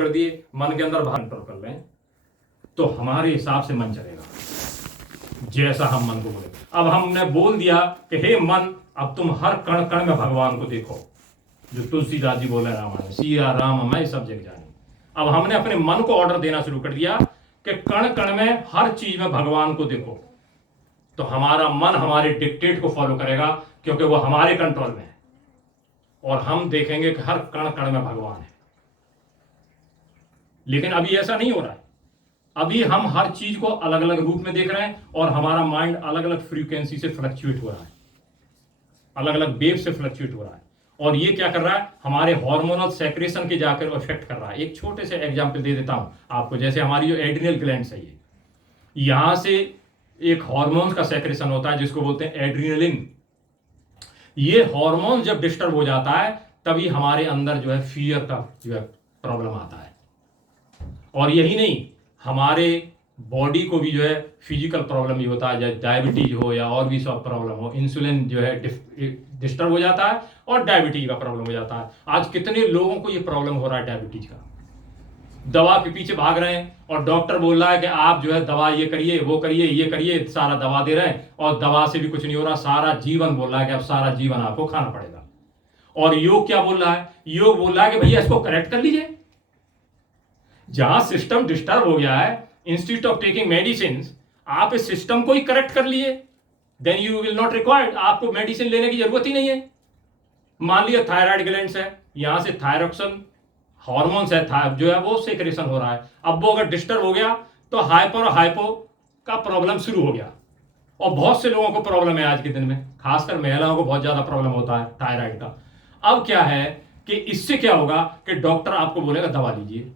कर दिए, मन के अंदर भाव कंट्रोल कर लें, तो हमारे हिसाब से मन चलेगा, जैसा हम मन को बोले। अब हमने बोल दिया कि हे मन, अब तुम हर कण कण में भगवान को देखो, जो तुलसीदास जी बोले रामायण में, सिया राम मैं सब जग जानी। अब हमने अपने मन को ऑर्डर देना शुरू कर दिया कि कण कण में हर चीज में भगवान को देखो, तो हमारा मन हमारे डिक्टेट को फॉलो करेगा, क्योंकि वो हमारे कंट्रोल में है, और हम देखेंगे कि हर कण कण में भगवान है। लेकिन अभी ऐसा नहीं हो रहा है। अभी हम हर चीज को अलग अलग रूप में देख रहे हैं, और हमारा माइंड अलग अलग फ्रीक्वेंसी से फ्लक्चुएट हो रहा है, अलग अलग वेव से फ्लक्चुएट हो रहा है। और ये क्या कर रहा है, हमारे हार्मोनल सेक्रेशन के जाकर इफेक्ट कर रहा है। एक छोटे से एग्जांपल दे देता हूं आपको। जैसे हमारी जो एड्रिनल ग्लैंड्स है, ये यहां से एक हार्मोन का सेक्रेशन होता है जिसको बोलते हैं एड्रिनलिन। ये हार्मोन जब डिस्टर्ब हो जाता है, तभी हमारे अंदर जो है फियर का जो है प्रॉब्लम आता है। और यही नहीं, हमारे बॉडी को भी जो है फिजिकल प्रॉब्लम भी होता है, जैसे डायबिटीज हो या और भी सब प्रॉब्लम हो, इंसुलिन जो है डिस्टर्ब हो जाता है और डायबिटीज का प्रॉब्लम हो जाता है। आज कितने लोगों को ये प्रॉब्लम हो रहा है डायबिटीज का, दवा के पीछे भाग रहे हैं, और डॉक्टर बोल रहा है कि आप जो है दवा ये करिए, वो करिए, ये करिए, सारा दवा दे रहे हैं, और दवा से भी कुछ नहीं हो रहा। सारा जीवन बोल रहा है कि अब सारा जीवन आपको खाना पड़ेगा। और योग क्या बोल रहा है, योग बोल रहा है कि भैया इसको करेक्ट कर लीजिए। जहां सिस्टम डिस्टर्ब हो गया है, इंस्टीट्यूट ऑफ टेकिंग मेडिसिन, आप इस सिस्टम को ही करेक्ट कर लिए, then you will not required, आपको मेडिसिन लेने की जरूरत ही नहीं है। मान लिया थायराइड ग्लैंड्स है, यहां से थायरोक्सिन हार्मोन्स है, जो है वो सेक्रेशन हो रहा है। अब वो अगर डिस्टर्ब हो गया तो हाइपर और हाइपो का प्रॉब्लम शुरू हो गया। और बहुत से लोगों को प्रॉब्लम है आज के दिन में, खासकर महिलाओं को बहुत ज्यादा प्रॉब्लम होता है थायराइड का। अब क्या है कि इससे क्या होगा कि डॉक्टर आपको बोलेगा दवा लीजिए,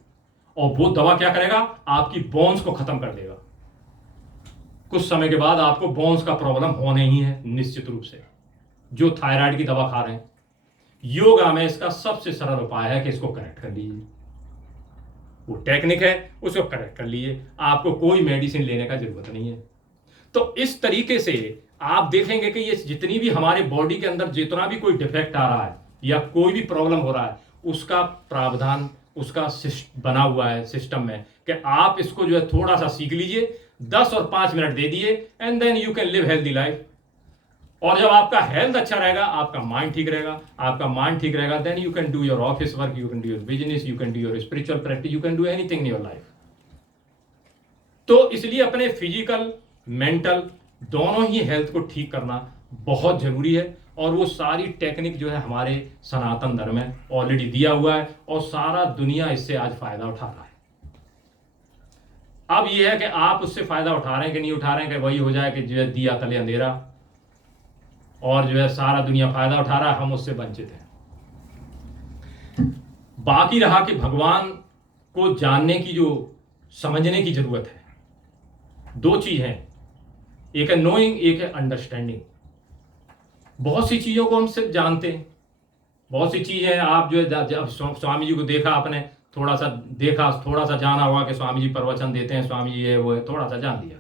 और वो दवा क्या करेगा, आपकी बोन्स को खत्म कर देगा। कुछ समय के बाद आपको बोन्स का प्रॉब्लम होना ही है निश्चित रूप से, जो थायराइड की दवा खा रहे हैं। योगा में इसका सबसे सरल उपाय है कि इसको करेक्ट कर लीजिए, वो टेक्निक है, उसको करेक्ट कर लीजिए, आपको कोई मेडिसिन लेने का जरूरत नहीं है। तो इस तरीके से आप देखेंगे कि ये जितनी भी हमारे बॉडी के अंदर जितना भी कोई डिफेक्ट आ रहा है या कोई भी प्रॉब्लम हो रहा है, उसका प्रावधान उसका बना हुआ है सिस्टम में, कि आप इसको जो है थोड़ा सा सीख लीजिए, 10 और 5 मिनट दे दिए, and then you can live healthy life. और जब आपका हेल्थ अच्छा रहेगा, आपका माइंड ठीक रहेगा, आपका माइंड ठीक रहेगा, then you can do your office work, you can do your business, you can do your spiritual practice, you can do anything in your life. तो इसलिए अपने फिजिकल मेंटल दोनों ही हेल्थ को ठीक करना बहुत जरूरी है। और वो सारी टेक्निक जो है हमारे सनातन धर्म में ऑलरेडी दिया हुआ है, और सारा दुनिया इससे आज फायदा उठा रहा है। अब ये है कि आप उससे फायदा उठा रहे हैं कि नहीं उठा रहे हैं, कि वही हो जाए कि जो है दिया तले अंधेरा, और जो है सारा दुनिया फायदा उठा रहा है, हम उससे वंचित हैं। बाकी रहा कि भगवान को जानने की, जो समझने की जरूरत है, दो चीज हैं, एक है नोइंग, एक है अंडरस्टैंडिंग। बहुत सी चीजों को हम सिर्फ जानते हैं, बहुत सी चीजें आप जो है जब स्वामी जी को देखा, आपने थोड़ा सा देखा, थोड़ा सा जाना होगा कि स्वामी जी प्रवचन देते हैं, स्वामी जी ये वो है, थोड़ा सा जान लिया।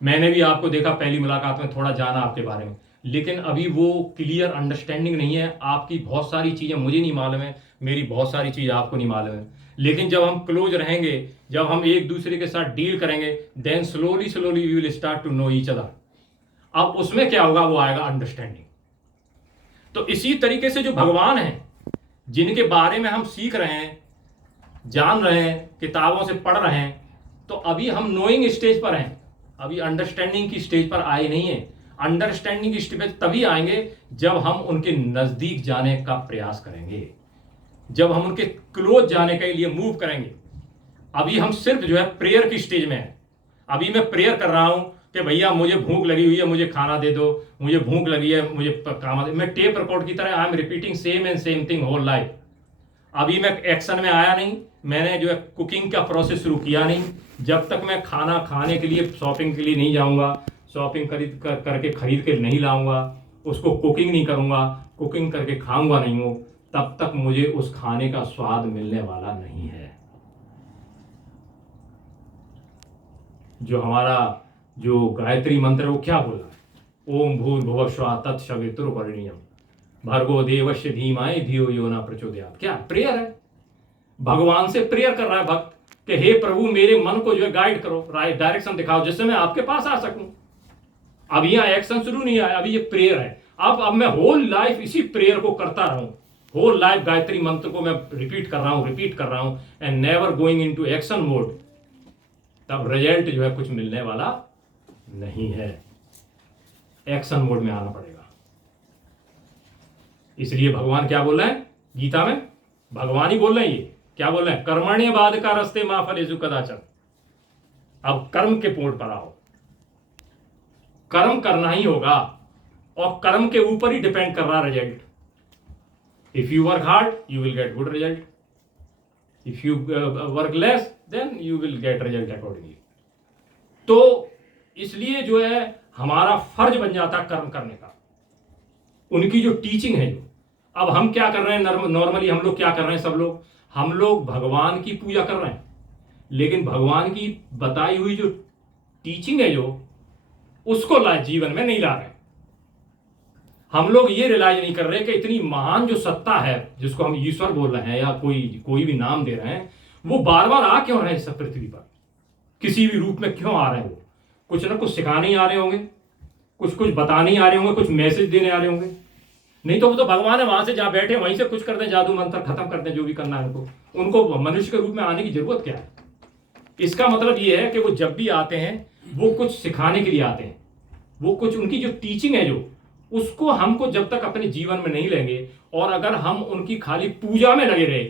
मैंने भी आपको देखा पहली मुलाकात में, थोड़ा जाना आपके बारे में, लेकिन अभी वो क्लियर अंडरस्टैंडिंग नहीं है। आपकी बहुत सारी चीजें मुझे नहीं मालूम है, मेरी बहुत सारी चीजें आपको नहीं मालूम है, लेकिन जब हम क्लोज रहेंगे, जब हम एक दूसरे के साथ डील करेंगे, then slowly slowly we will start to know each other. अब उसमें क्या होगा, वो आएगा अंडरस्टैंडिंग। तो इसी तरीके से जो भगवान हैं, जिनके बारे में हम सीख रहे हैं, जान रहे हैं, किताबों से पढ़ रहे हैं, तो अभी हम नोइंग स्टेज पर हैं, अभी अंडरस्टैंडिंग की स्टेज पर आए नहीं है। अंडरस्टैंडिंग की स्टेज तभी आएंगे जब हम उनके नजदीक जाने का प्रयास करेंगे, जब हम उनके क्लोज जाने के लिए मूव करेंगे। अभी हम सिर्फ जो है प्रेयर की स्टेज में है। अभी मैं प्रेयर कर रहा हूं कि भैया मुझे भूख लगी हुई है, मुझे खाना दे दो, मुझे भूख लगी है, मुझे काम दे। मैं टेप रिकॉर्ड की तरह I am repeating same and same thing whole life. अभी मैं एक्शन में आया नहीं, मैंने जो है कुकिंग का प्रोसेस शुरू किया नहीं। जब तक मैं खाना खाने के लिए शॉपिंग के लिए नहीं जाऊंगा, शॉपिंग करके खरीद के नहीं लाऊंगा, उसको कुकिंग नहीं करूंगा, कुकिंग करके खाऊंगा नहीं हूं, तब तक मुझे उस खाने का स्वाद मिलने वाला नहीं है। जो हमारा जो गायत्री मंत्र है वो क्या बोला है, ओम भूर्भुवः स्वः तत्सवितुर्वरेण्यं भर्गो देवस्य धीमहि धियो यो न प्रचोदयात्। क्या प्रेयर है। भगवान से प्रेयर कर रहा है भक्त कि हे प्रभु मेरे मन को जो है गाइड करो, राइट डायरेक्शन दिखाओ जिससे मैं आपके पास आ सकूं। अब यहां एक्शन शुरू नहीं आया, अभी ये प्रेयर है। अब मैं होल लाइफ इसी प्रेयर को करता रहूं, होल लाइफ गायत्री मंत्र को मैं रिपीट कर रहा हूं and never going into action mode, तब रिजल्ट जो है कुछ मिलने वाला नहीं है। एक्शन मोड में आना पड़ेगा। इसलिए भगवान क्या बोल रहे हैं गीता में, भगवान ही बोल रहे हैं, ये क्या बोल रहे हैं, कर्मण्य बाद का रस्ते मा फलेषु कदाचन। अब कर्म के पोर्ट पर आओ, कर्म करना ही होगा और कर्म के ऊपर ही डिपेंड कर रहा result. If you work hard you will get good result, if you work less than you will get result accordingly. तो इसलिए जो है हमारा फर्ज बन जाता कर्म करने का। उनकी जो टीचिंग है, जो अब हम क्या कर रहे हैं, नॉर्मली हम लोग क्या कर रहे हैं, सब लोग हम लोग भगवान की पूजा कर रहे हैं, लेकिन भगवान की बताई हुई जो टीचिंग है जो उसको जीवन में नहीं ला रहे। हम लोग ये रियलाइज नहीं कर रहे कि इतनी महान जो सत्ता है जिसको हम ईश्वर बोल रहे हैं या कोई भी नाम दे रहे हैं, वो बार बार आ क्यों रहे हैं इस पृथ्वी पर, किसी भी रूप में क्यों आ रहे हैं। वो कुछ ना कुछ सिखाने ही आ रहे होंगे, कुछ बताने ही आ रहे होंगे, कुछ मैसेज देने आ रहे होंगे। नहीं तो वो तो भगवान है, वहां से जहां बैठे वहीं से कुछ कर दें, जादू मंत्र खत्म कर दें, जो भी करना है उनको मनुष्य के रूप में आने की जरूरत क्या है। इसका मतलब ये है कि वो जब भी आते हैं वो कुछ सिखाने के लिए आते हैं, वो कुछ उनकी जो टीचिंग है जो उसको हमको जब तक अपने जीवन में नहीं लेंगे और अगर हम उनकी खाली पूजा में लगे रहे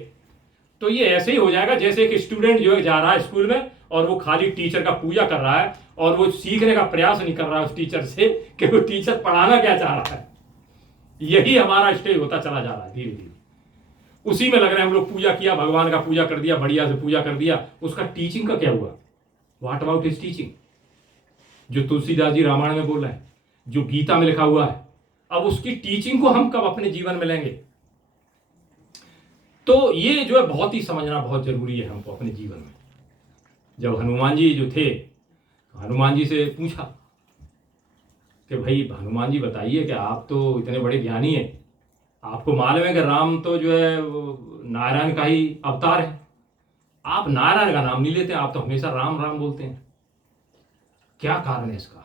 तो ये ऐसे ही हो जाएगा जैसे एक स्टूडेंट जो है जा रहा है स्कूल में और वो खाली टीचर का पूजा कर रहा है और वो सीखने का प्रयास नहीं कर रहा है उस टीचर से कि वो टीचर पढ़ाना क्या चाह रहा है। यही हमारा स्टेज होता चला जा रहा है धीरे धीरे, उसी में लग रहे हैं हम लोग। पूजा किया, भगवान का पूजा कर दिया, बढ़िया से पूजा कर दिया, उसका टीचिंग का क्या हुआ, व्हाट अबाउट हिज टीचिंग, जो तुलसीदास जी रामायण में बोल रहे हैं, जो गीता में लिखा हुआ है, अब उसकी टीचिंग को हम कब अपने जीवन में लेंगे। तो ये जो है बहुत ही समझना बहुत जरूरी है हमको अपने जीवन में। जब हनुमान जी जो थे, हनुमान जी से पूछा कि भाई हनुमान जी बताइए कि आप तो इतने बड़े ज्ञानी हैं, आपको मालूम है कि राम तो जो है नारायण का ही अवतार है, आप नारायण का नाम नहीं लेते, आप तो हमेशा राम राम बोलते हैं, क्या कारण है इसका।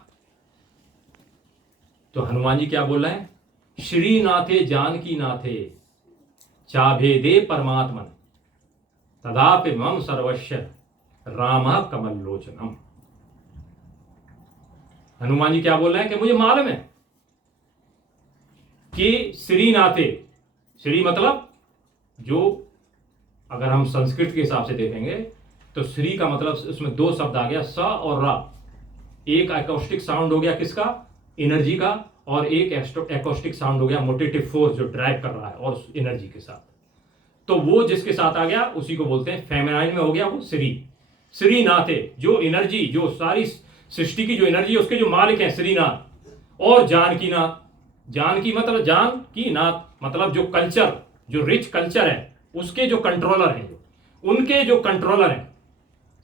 तो हनुमान जी क्या बोल रहे हैं, श्रीनाथे जानकी नाथे चाभेदे परमात्मन तदापि मम सर्वस्व राम कमल लोचनम। हनुमान जी क्या बोल रहे हैं कि मुझे मालूम है कि श्रीनाथे, श्री मतलब जो अगर हम संस्कृत के हिसाब से देखेंगे तो श्री का मतलब उसमें दो शब्द आ गया, स और रा। एक एकॉस्टिक साउंड हो गया किसका, एनर्जी का, और एक एकॉस्टिक साउंड हो गया मोटिवेटिव फोर्स जो ड्राइव कर रहा है और एनर्जी के साथ। तो वो जिसके साथ आ गया उसी को बोलते हैं, फेमिनाइन में हो गया वो श्री। श्रीनाथे जो एनर्जी, जो सारी सृष्टि की जो एनर्जी है उसके जो मालिक हैं श्रीनाथ। और जानकी नाथ, जानकी मतलब जान की नाथ मतलब जो कल्चर, जो रिच कल्चर है उसके जो कंट्रोलर हैं, जो उनके जो कंट्रोलर हैं,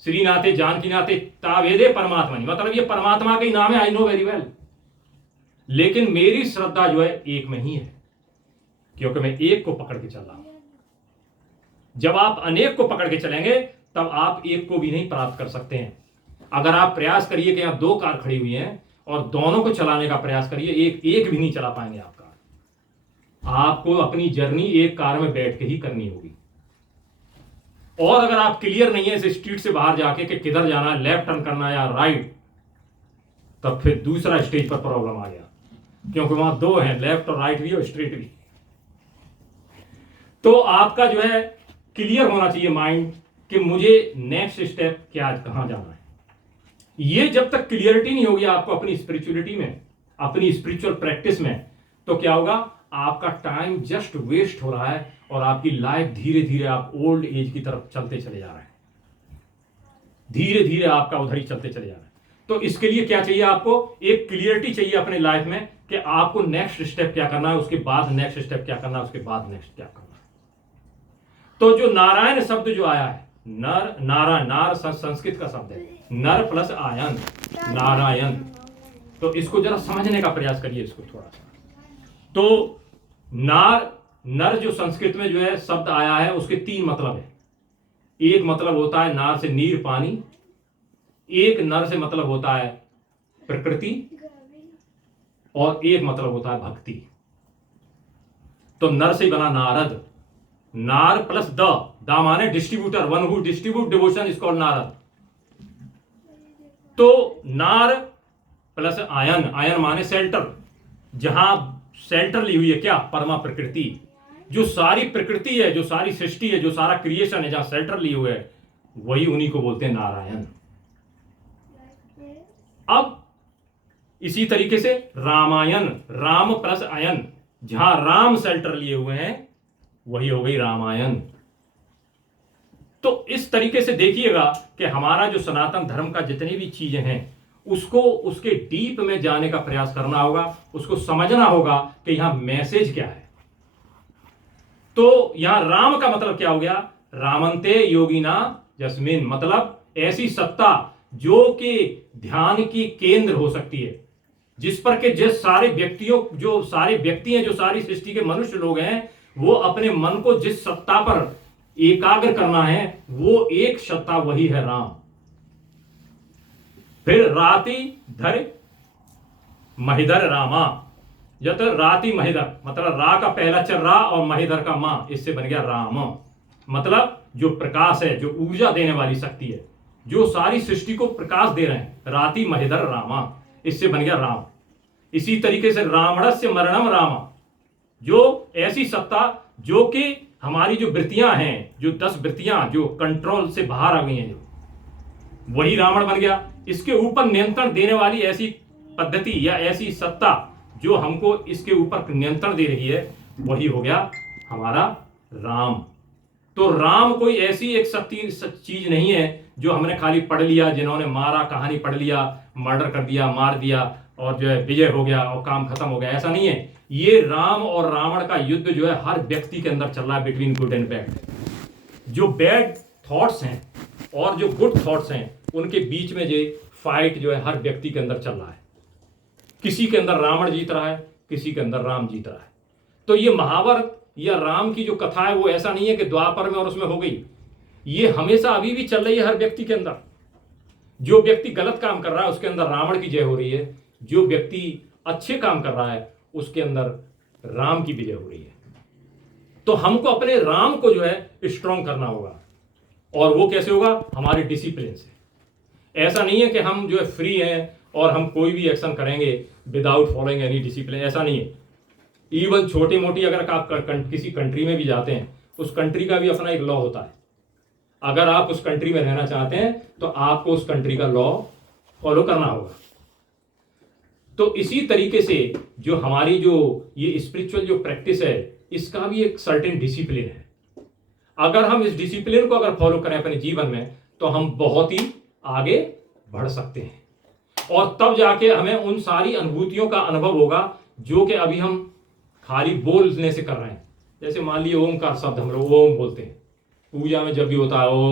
श्रीनाथे जानकी नाथे तावेदे परमात्मा, मतलब ये परमात्मा का ही नाम है, आई नो वेरी वेल, लेकिन मेरी श्रद्धा जो है एक में ही है, क्योंकि मैं एक को पकड़ के चल रहा हूं। जब आप अनेक को पकड़ के चलेंगे तब आप एक को भी नहीं प्राप्त कर सकते हैं। अगर आप प्रयास करिए कि यहां दो कार खड़ी हुई हैं और दोनों को चलाने का प्रयास करिए, एक भी नहीं चला पाएंगे आप कार। आपको अपनी जर्नी एक कार में बैठ के ही करनी होगी। और अगर आप क्लियर नहीं है इस स्ट्रीट से बाहर जाके कि किधर जाना है, लेफ्ट टर्न करना है या राइट, तब फिर दूसरा स्टेज पर प्रॉब्लम आ गया, क्योंकि वहां दो हैं, लेफ्ट और राइट भी और स्ट्रेट भी। तो आपका जो है क्लियर होना चाहिए माइंड कि मुझे नेक्स्ट स्टेप क्या, कहां जाना है। ये जब तक क्लियरिटी नहीं होगी आपको अपनी स्पिरिचुअलिटी में, अपनी स्पिरिचुअल प्रैक्टिस में, तो क्या होगा, आपका टाइम जस्ट वेस्ट हो रहा है और आपकी लाइफ धीरे धीरे आप ओल्ड एज की तरफ चलते चले जा रहे हैं, धीरे धीरे आपका उधर ही चलते चले जा रहे हैं। तो इसके लिए क्या चाहिए, आपको एक क्लियरिटी चाहिए अपने लाइफ में कि आपको नेक्स्ट स्टेप क्या करना है, उसके बाद नेक्स्ट स्टेप क्या करना है, उसके बाद नेक्स्ट क्या करना है। तो जो नारायण शब्द जो आया है, नर, नारायण, नार संस्कृत का शब्द है, नर प्लस आयन, नारायण। तो इसको जरा समझने का प्रयास करिए इसको थोड़ा सा। तो नार, नर जो संस्कृत में जो है शब्द आया है उसके तीन मतलब है। एक मतलब होता है नार से नीर पानी, एक नर से मतलब होता है प्रकृति, और एक मतलब होता है भक्ति। तो नर से बना नारद, नार प्लस द माने distributor, one who distribute devotion is called Narad. तो नार प्लस आयन, आयन माने शेल्टर, जहां शेल्टर ली हुई है क्या, परमा प्रकृति। जो सारी प्रकृति है, जो सारी सृष्टि है, जो सारा क्रिएशन है, जहां शेल्टर लिए हुए है, वही उन्हीं को बोलते हैं नारायण। अब इसी तरीके से रामायण, राम प्लस अयन, जहां राम शेल्टर लिए हुए हैं, वही हो गई रामायण। तो इस तरीके से देखिएगा कि हमारा जो सनातन धर्म का जितनी भी चीजें हैं, उसको उसके डीप में जाने का प्रयास करना होगा, उसको समझना होगा कि यहां मैसेज क्या है। तो यहां राम का मतलब क्या हो गया, रामंते योगिना जस्मिन, मतलब ऐसी सत्ता जो कि ध्यान की केंद्र हो सकती है, जिस पर के जिस सारे व्यक्तियों, जो सारे व्यक्ति हैं, जो सारी सृष्टि के मनुष्य लोग हैं, वो अपने मन को जिस सत्ता पर एकाग्र करना है, वो एक सत्ता वही है राम। फिर राति धर महिधर रामा, जब राति महिधर मतलब रा का पहला अक्षर रा और महिधर का मां, इससे बन गया राम। मतलब जो प्रकाश है, जो ऊर्जा देने वाली शक्ति है, जो सारी सृष्टि को प्रकाश दे रहे हैं, राति महिधर रामा, इससे बन गया राम। इसी तरीके से रावणस्य मरणम रामा, जो ऐसी सत्ता जो कि हमारी जो वृत्तियां हैं, जो 10 वृत्तियां जो कंट्रोल से बाहर आ गई हैं, वही रावण बन गया। इसके ऊपर नियंत्रण देने वाली ऐसी पद्धति या ऐसी सत्ता जो हमको इसके ऊपर नियंत्रण दे रही है, वही हो गया हमारा राम। तो राम कोई ऐसी एक शक्ति चीज नहीं है जो हमने खाली पढ़ लिया, जिन्होंने मारा, कहानी पढ़ लिया, मर्डर कर दिया, मार दिया और जो है विजय हो गया और काम खत्म हो गया, ऐसा नहीं है। ये राम और रावण का युद्ध जो है हर व्यक्ति के अंदर चल रहा है, बिटवीन गुड एंड बैड। जो बैड थॉट्स हैं और जो गुड थॉट्स हैं, उनके बीच में जो फाइट जो है हर व्यक्ति के अंदर चल रहा है। किसी के अंदर रावण जीत रहा है, किसी के अंदर राम जीत रहा है। तो ये महाभारत या राम की जो कथा है, वो ऐसा नहीं है कि द्वापर में और उसमें हो गई, ये हमेशा अभी भी चल रही है हर व्यक्ति के अंदर। जो व्यक्ति गलत काम कर रहा है उसके अंदर रावण की जय हो रही है, जो व्यक्ति अच्छे काम कर रहा है उसके अंदर राम की विजय हो रही है। तो हमको अपने राम को जो है स्ट्रॉन्ग करना होगा, और वो कैसे होगा, हमारे डिसिप्लिन से। ऐसा नहीं है कि हम जो है फ्री हैं और हम कोई भी एक्शन करेंगे विदाउट फॉलोइंग एनी डिसिप्लिन, ऐसा नहीं है। इवन छोटी मोटी अगर आप किसी कंट्री में भी जाते हैं, उस कंट्री का भी अपना एक लॉ होता है। अगर आप उस कंट्री में रहना चाहते हैं तो आपको उस कंट्री का लॉ फॉलो करना होगा। तो इसी तरीके से जो हमारी जो ये स्पिरिचुअल जो प्रैक्टिस है, इसका भी एक सर्टेन डिसिप्लिन है। अगर हम इस डिसिप्लिन को अगर फॉलो करें अपने जीवन में, तो हम बहुत ही आगे बढ़ सकते हैं, और तब जाके हमें उन सारी अनुभूतियों का अनुभव होगा जो कि अभी हम खाली बोलने से कर रहे हैं। जैसे मान लीजिए ओम का शब्द हम लोग ओम बोलते हैं, पूजा में जब भी होता है ओम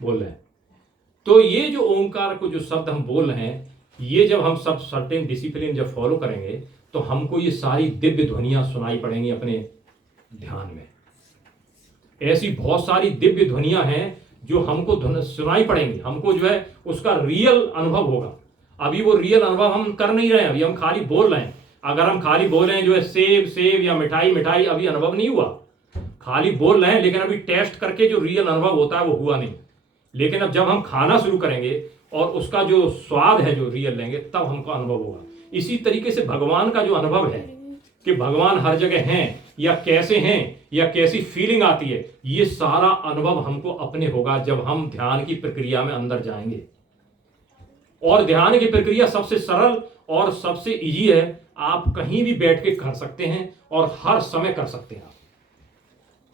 बोल रहे हैं, तो ये जो ओमकार को जो शब्द हम बोल रहे हैं, ये जब हम सब सर्टेन डिसिप्लिन जब फॉलो करेंगे, तो हमको ये सारी दिव्य ध्वनियां सुनाई पड़ेंगी अपने ध्यान में। ऐसी बहुत सारी दिव्य ध्वनियां हैं जो हमको सुनाई पड़ेंगी, हमको जो है उसका रियल अनुभव होगा। अभी वो रियल अनुभव हम कर नहीं रहे हैं, अभी हम खाली बोल रहे हैं। अगर हम खाली बोल रहे हैं जो है सेब सेब या मिठाई मिठाई, अभी अनुभव नहीं हुआ, खाली बोल रहे हैं, लेकिन अभी टेस्ट करके जो रियल अनुभव होता है वो हुआ नहीं। लेकिन अब जब हम खाना शुरू करेंगे और उसका जो स्वाद है जो रियल लेंगे, तब हमको अनुभव होगा। इसी तरीके से भगवान का जो अनुभव है कि भगवान हर जगह हैं या कैसे हैं या कैसी फीलिंग आती है, ये सारा अनुभव हमको अपने होगा जब हम ध्यान की प्रक्रिया में अंदर जाएंगे। और ध्यान की प्रक्रिया सबसे सरल और सबसे इजी है, आप कहीं भी बैठ के कर सकते हैं और हर समय कर सकते हैं।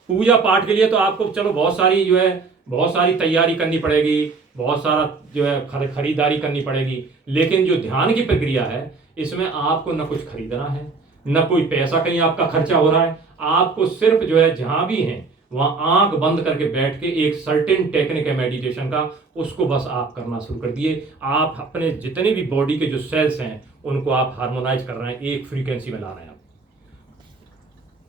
पूजा पाठ के लिए तो आपको चलो बहुत सारी तैयारी करनी पड़ेगी, बहुत सारा जो है खरीदारी करनी पड़ेगी, लेकिन जो ध्यान की प्रक्रिया है, इसमें आपको न कुछ खरीदना है, न कोई पैसा कहीं आपका खर्चा हो रहा है। आपको सिर्फ जो है जहां भी हैं वहां आंख बंद करके बैठ के एक सर्टेन टेक्निक है मेडिटेशन का, उसको बस आप करना शुरू कर दिए। आप अपने जितने भी बॉडी के जो सेल्स हैं उनको आप हार्मोनाइज कर रहे हैं, एक फ्रीक्वेंसी में ला रहे हैं आप।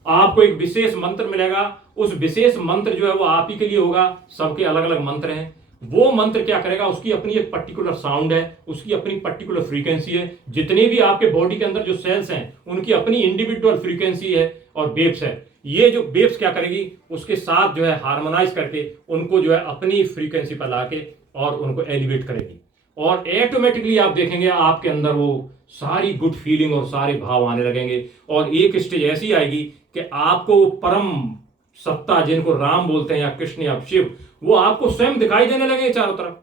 आपको एक विशेष मंत्र मिलेगा, उस विशेष मंत्र जो है वो आप ही के लिए होगा, सबके अलग अलग मंत्र हैं। वो मंत्र क्या करेगा, उसकी अपनी एक पर्टिकुलर साउंड है, उसकी अपनी पर्टिकुलर फ्रीक्वेंसी है। जितने भी आपके बॉडी के अंदर जो सेल्स हैं उनकी अपनी इंडिविजुअल फ्रीक्वेंसी है और वेव्स है। ये जो वेव्स क्या करेगी, उसके साथ जो है हार्मोनाइज करके उनको जो है अपनी फ्रीक्वेंसी पर लाके और उनको एलिवेट करेगी, और ऑटोमेटिकली आप देखेंगे आपके अंदर वो सारी गुड फीलिंग और सारे भाव आने लगेंगे। और एक स्टेज ऐसी आएगी कि आपको परम सत्ता, जिनको राम बोलते हैं या कृष्ण या शिव, वो आपको स्वयं दिखाई देने लगे चारों तरफ।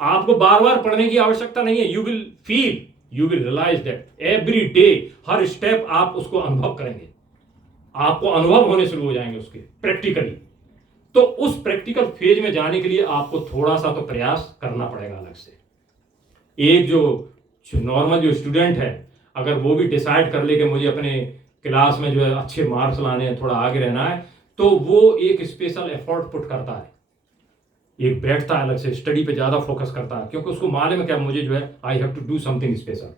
आपको बार बार पढ़ने की आवश्यकता नहीं है। You will feel, you will realize that every day, हर स्टेप आप उसको अनुभव करेंगे, आपको अनुभव होने शुरू हो जाएंगे उसके प्रैक्टिकली। तो उस प्रैक्टिकल फेज में जाने के लिए आपको थोड़ा सा तो प्रयास करना पड़ेगा अलग से। एक जो नॉर्मल जो स्टूडेंट है, अगर वो भी डिसाइड कर ले कि मुझे अपने क्लास में जो है अच्छे मार्क्स लाने हैं, थोड़ा आगे रहना है, तो वो एक स्पेशल एफर्ट पुट करता है, एक बैठता है अलग से, स्टडी पे ज्यादा फोकस करता है, क्योंकि उसको मालूम है क्या, मुझे जो है I have to do something special.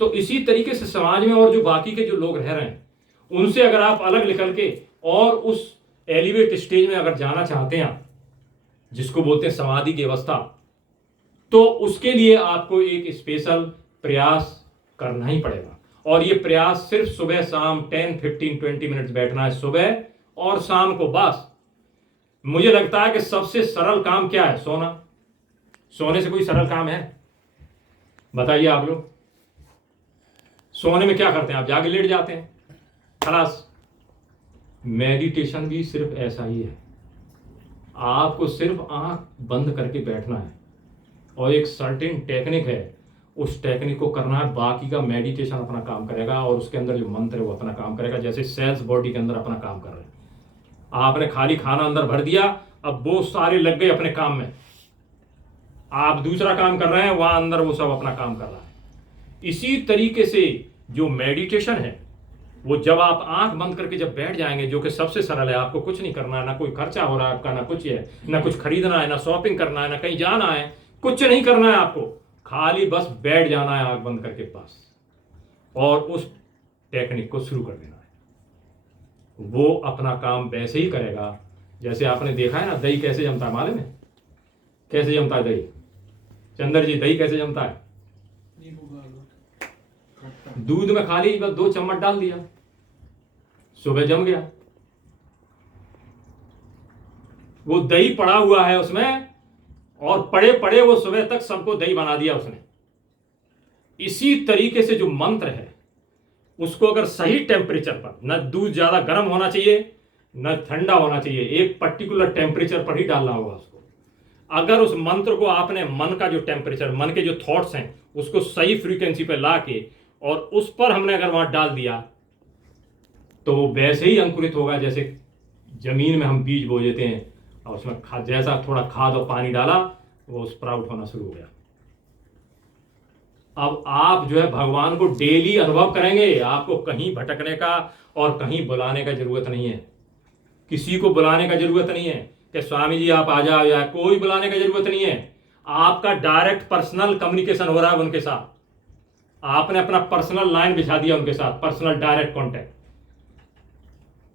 तो इसी तरीके से समाज में और जो बाकी के जो लोग रह रहे हैं उनसे अगर आप अलग निकल के और उस एलिवेट स्टेज में अगर जाना चाहते हैं, जिसको बोलते हैं समाधि की अवस्था, तो उसके लिए आपको एक स्पेशल प्रयास करना ही पड़ेगा। और ये प्रयास सिर्फ सुबह शाम 10, 15, 20 मिनट बैठना है, सुबह और शाम को बस। मुझे लगता है कि सबसे सरल काम क्या है, सोना। सोने से कोई सरल काम है? बताइए आप लोग। सोने में क्या करते हैं, आप जाके लेट जाते हैं, खलास। मेडिटेशन भी सिर्फ ऐसा ही है, आपको सिर्फ आंख बंद करके बैठना है और एक सर्टेन टेक्निक है, उस टेक्निक को करना है। बाकी का मेडिटेशन अपना काम करेगा और उसके अंदर जो मंत्र है वो अपना काम करेगा। जैसे सेल्स बॉडी के अंदर अपना काम कर रहे हैं, आपने खाली खाना अंदर भर दिया, अब वो सारे लग गए अपने काम में, आप दूसरा काम कर रहे हैं, वहां अंदर वो सब अपना काम कर रहा है। इसी तरीके से जो मेडिटेशन है, वो जब आप आंख बंद करके जब बैठ जाएंगे, जो कि सबसे सरल है, आपको कुछ नहीं करना है, ना कोई खर्चा हो रहा है आपका, ना कुछ है, ना कुछ खरीदना है, ना शॉपिंग करना है, ना कहीं जाना है, कुछ नहीं करना है आपको, खाली बस बैठ जाना है आंख बंद करके बस, और उस टेक्निक को शुरू कर देना है। वो अपना काम वैसे ही करेगा जैसे आपने देखा है ना, दही कैसे जमता है, मालूम है कैसे जमता है दही? चंदर जी, दही कैसे जमता है? दूध में खाली बस 2 चम्मच डाल दिया, सुबह जम गया। वो दही पड़ा हुआ है उसमें, और पड़े पड़े वो सुबह तक सबको दही बना दिया उसने। इसी तरीके से जो मंत्र है, उसको अगर सही टेम्परेचर पर, न दूध ज्यादा गर्म होना चाहिए न ठंडा होना चाहिए, एक पर्टिकुलर टेम्परेचर पर ही डालना होगा उसको। अगर उस मंत्र को आपने मन का जो टेम्परेचर, मन के जो थॉट्स हैं, उसको सही फ्रीक्वेंसी पे ला के और उस पर हमने अगर वहां डाल दिया, तो वो वैसे ही अंकुरित होगा जैसे जमीन में हम बीज बो देते हैं और उसमें जैसा थोड़ा खाद और पानी डाला, वो स्प्राउट होना शुरू हो गया। अब आप जो है भगवान को डेली अनुभव करेंगे, आपको कहीं भटकने का और कहीं बुलाने का जरूरत नहीं है, किसी को बुलाने का जरूरत नहीं है कि स्वामी जी आप आ जाओ, या कोई बुलाने का जरूरत नहीं है। आपका डायरेक्ट पर्सनल कम्युनिकेशन हो रहा है उनके साथ, आपने अपना पर्सनल लाइन बिछा दिया उनके साथ, पर्सनल डायरेक्ट कांटेक्ट।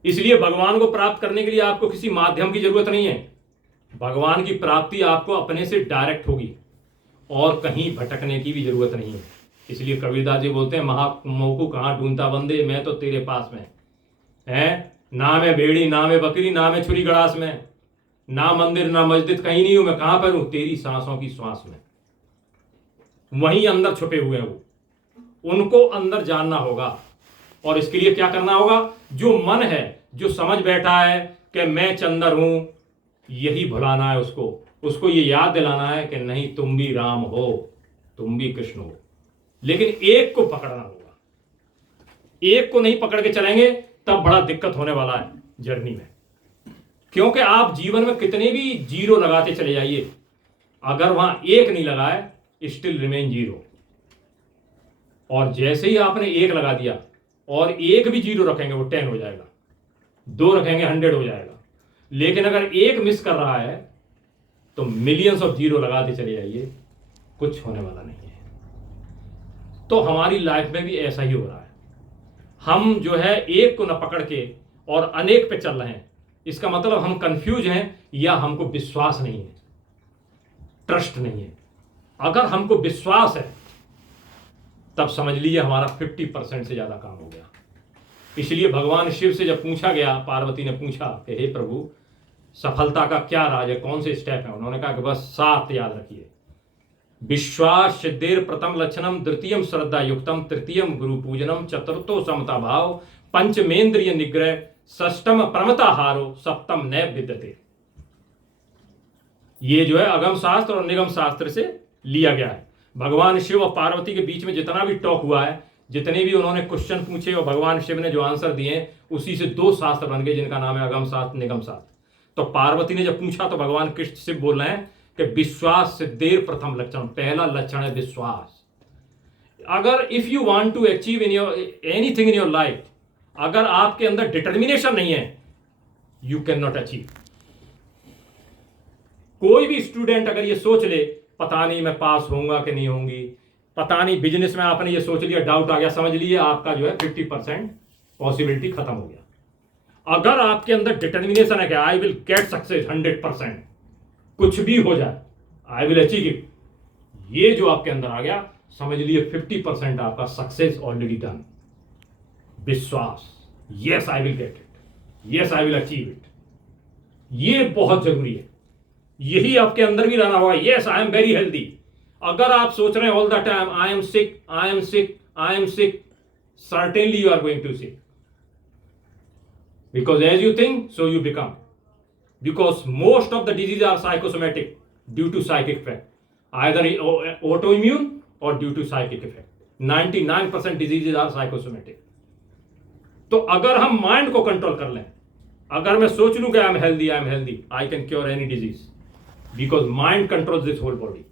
इसलिए भगवान को प्राप्त करने के लिए आपको किसी माध्यम की जरूरत नहीं है, भगवान की प्राप्ति आपको अपने से डायरेक्ट होगी और कहीं भटकने की भी जरूरत नहीं है। इसलिए कबीरदास जी बोलते हैं, महामोह को कहाँ ढूंढता बंदे, मैं तो तेरे पास में है। ना मैं भेड़ी, ना मैं बकरी, ना मैं छुरी गड़ास में, ना मंदिर ना मस्जिद, कहीं नहीं हूं मैं, कहां पर हूं? तेरी सांसों की श्वास में। वहीं अंदर छुपे हुए हैं वो, उनको अंदर जानना होगा। और इसके लिए क्या करना होगा? जो मन है, जो समझ बैठा है कि मैं चंदर हूं, यही भुलाना है उसको ये याद दिलाना है कि नहीं, तुम भी राम हो, तुम भी कृष्ण हो। लेकिन एक को पकड़ना होगा, एक को नहीं पकड़ के चलेंगे तब बड़ा दिक्कत होने वाला है जर्नी में। क्योंकि आप जीवन में कितने भी जीरो लगाते चले जाइए, अगर वहां एक नहीं लगाए, स्टिल रिमेन जीरो। और जैसे ही आपने एक लगा दिया और एक भी जीरो रखेंगे, वो 10 हो जाएगा, 2 रखेंगे 100 हो जाएगा। लेकिन अगर एक मिस कर रहा है तो मिलियंस ऑफ जीरो लगाते चले जाइए, कुछ होने वाला नहीं है। तो हमारी लाइफ में भी ऐसा ही हो रहा है। हम जो है एक को न पकड़ के और अनेक पे चल रहे हैं, इसका मतलब हम कंफ्यूज हैं या हमको विश्वास नहीं है, ट्रस्ट नहीं है। अगर हमको विश्वास है तब समझ लीजिए हमारा 50% से ज्यादा काम हो गया। इसलिए भगवान शिव से जब पूछा गया, पार्वती ने पूछा कि हे प्रभु सफलता का क्या राज है, कौन से स्टेप है, उन्होंने कहा कि बस 7 याद रखिए। विश्वास सिद्धेर प्रथम लक्षणम, द्वितीयम श्रद्धा युक्तम, तृतीयम गुरु पूजनम, चतुर्थो समता भाव, पंचमेंद्रिय निग्रह, षष्टम प्रमताहारो, सप्तम नैव विद्यते। ये जो है अगम शास्त्र और निगम शास्त्र से लिया गया है। भगवान शिव और पार्वती के बीच में जितना भी टॉक हुआ है, जितने भी उन्होंने क्वेश्चन पूछे और भगवान शिव ने जो आंसर दिए, उसी से 2 शास्त्र बन गए जिनका नाम है अगम शास्त्र, निगम शास्त्र। तो पार्वती ने जब पूछा तो भगवान कृष्ण शिव बोल रहे हैं कि विश्वास सिद्धेर प्रथम लक्षण, पहला लक्षण है विश्वास। अगर if you want to achieve in your anything in your life, अगर आपके अंदर डिटर्मिनेशन नहीं है, यू कैन नॉट अचीव। कोई भी स्टूडेंट अगर ये सोच ले पता नहीं मैं पास होऊंगा कि नहीं होंगी, पता नहीं, बिजनेस में आपने ये सोच लिया, डाउट आ गया, समझ लीजिए आपका जो है 50% पॉसिबिलिटी खत्म हो गया। अगर आपके अंदर डिटर्मिनेशन है कि आई विल गेट सक्सेस 100%, कुछ भी हो जाए आई विल अचीव इट, ये जो आपके अंदर आ गया, समझ लीजिए 50% आपका सक्सेस ऑलरेडी डन। विश्वास, yes I will get it, yes I will achieve it, ये बहुत जरूरी है। यही आपके अंदर भी रहना होगा। Yes I am very healthy. अगर आप सोच रहे हैं all the time I am sick, I am sick, I am sick, certainly you are going to sick, because as you think so you become, because most of the diseases are psychosomatic due to psychic effect, either autoimmune or due to psychic effect. 99% diseases are psychosomatic. तो अगर हम mind को control कर लें, अगर मैं सोच लूं कि I am healthy, I am healthy, I can cure any disease, because mind controls this whole body.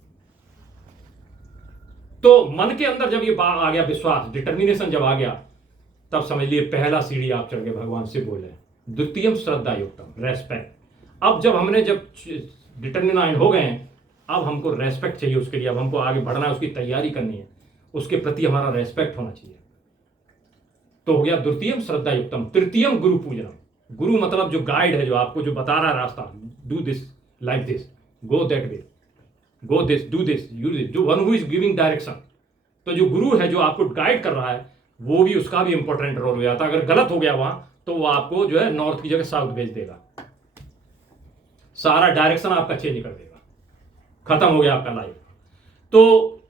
तो मन के अंदर जब ये बात आ गया, विश्वास, डिटर्मिनेशन जब आ गया, तब समझ लिए पहला सीढ़ी आप चढ़ गए, भगवान से बोले। द्वितीयम श्रद्धा युक्तम, रेस्पेक्ट। अब जब हमने जब डिटर्मिनाइड हो गए हैं, अब हमको रेस्पेक्ट चाहिए उसके लिए, अब हमको आगे बढ़ना है, उसकी तैयारी करनी है, उसके प्रति हमारा रेस्पेक्ट होना चाहिए। तो हो गया द्वितीयम श्रद्धा युक्तम। तृतीयम गुरु पूजनम। गुरु मतलब जो गाइड है, जो आपको जो बता रहा है रास्ता, do this like this, go that way, go this, do this, you this, जो one who is giving direction. तो जो गुरु है जो आपको गाइड कर रहा है, वो भी, उसका भी इंपॉर्टेंट रोल हो जाता है। अगर गलत हो गया वहां तो वो आपको जो है नॉर्थ की जगह साउथ भेज देगा, सारा डायरेक्शन आपका चेंज कर देगा, खत्म हो गया आपका लाइफ। तो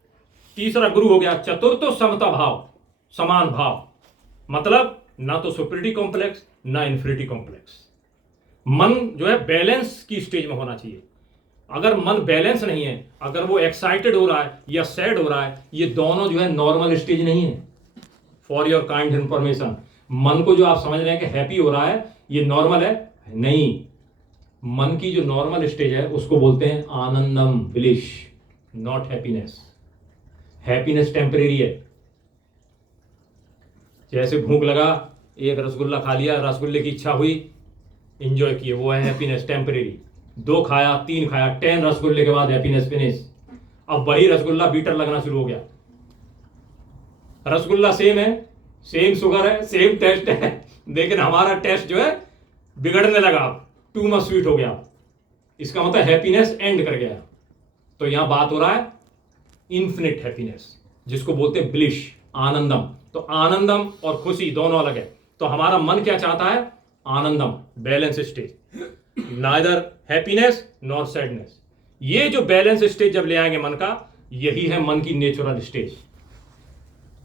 तीसरा गुरु हो गया। चतुर्थो समता भाव, समान भाव, मतलब ना तो सुपरिटी कॉम्प्लेक्स ना इंफिनिटी कॉम्प्लेक्स। मन जो है बैलेंस की स्टेज में होना चाहिए। अगर मन बैलेंस नहीं है, अगर वो एक्साइटेड हो रहा है या सैड हो रहा है, ये दोनों जो है नॉर्मल स्टेज नहीं है। फॉर योर काइंड इंफॉर्मेशन, मन को जो आप समझ रहे हैं कि हैप्पी हो रहा है, ये नॉर्मल है, नहीं। मन की जो नॉर्मल स्टेज है उसको बोलते हैं आनंदम, ब्लिश, नॉट हैप्पीनेस। हैप्पीनेस टेम्परेरी है। जैसे भूख लगा, एक रसगुल्ला खा लिया, रसगुल्ले की इच्छा हुई, एंजॉय किए, वो है हैप्पीनेस टेम्परेरी। 2 खाया, 3 खाया, 10 रसगुल्ले के बाद हैप्पीनेस फिनिश। अब वही रसगुल्ला बीटर लगना शुरू हो गया। रसगुल्ला सेम है, सेम शुगर है, सेम टेस्ट है, लेकिन हमारा टेस्ट जो है बिगड़ने लगा, टू मच स्वीट हो गया। इसका मतलब हैप्पीनेस एंड कर गया। तो यहां बात हो रहा है इन्फिनिट हैप्पीनेस, जिसको बोलते हैं ब्लिश, आनंदम। तो आनंदम और खुशी दोनों अलग है। तो हमारा मन क्या चाहता है? आनंदम, balance stage, neither happiness nor sadness. ये जो बैलेंस स्टेज जब ले आएंगे मन का, यही है मन की नेचुरल स्टेज।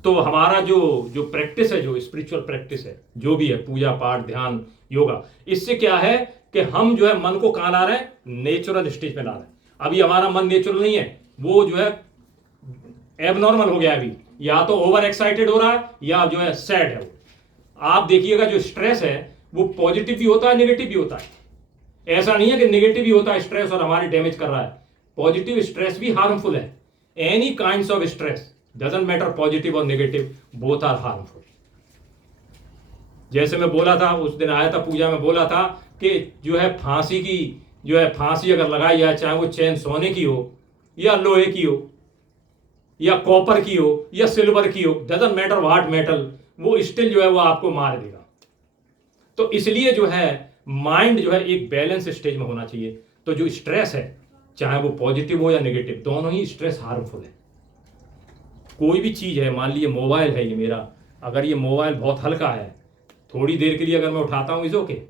तो हमारा जो प्रैक्टिस है, जो स्पिरिचुअल प्रैक्टिस है, जो भी है, पूजा पाठ, ध्यान, योगा, इससे क्या है कि हम जो है मन को कहां ला रहे हैं? नेचुरल स्टेज पे ला रहे हैं। अभी हमारा मन नेचुरल नहीं है, वो जो है एबनॉर्मल हो गया है। अभी या तो ओवर एक्साइटेड हो रहा है या जो है सैड है। आप देखिएगा जो स्ट्रेस है वो पॉजिटिव भी होता है, नेगेटिव भी होता है। ऐसा नहीं है कि नेगेटिव भी होता है स्ट्रेस और हमारी डैमेज कर रहा है। पॉजिटिव स्ट्रेस भी हार्मफुल है। Any kinds of stress, doesn't matter positive और नेगेटिव, बोथ आर हार्मफुल। जैसे मैं बोला था उस दिन आया था पूजा में, बोला था कि जो है फांसी की, जो है फांसी अगर लगाई जाए, चाहे वो चैन सोने की हो या लोहे की हो या कॉपर की हो या सिल्वर की हो, डजंट मैटर व्हाट मेटल, वो स्टिल जो है वो आपको मार देगा। तो इसलिए जो है माइंड जो है एक बैलेंस स्टेज में होना चाहिए। तो जो स्ट्रेस है, चाहे वो पॉजिटिव हो या नेगेटिव, दोनों ही स्ट्रेस हार्मफुल है। कोई भी चीज है, मान लीजिए मोबाइल है ये मेरा, अगर ये मोबाइल बहुत हल्का है, थोड़ी देर के लिए अगर मैं उठाता हूं इज ओके,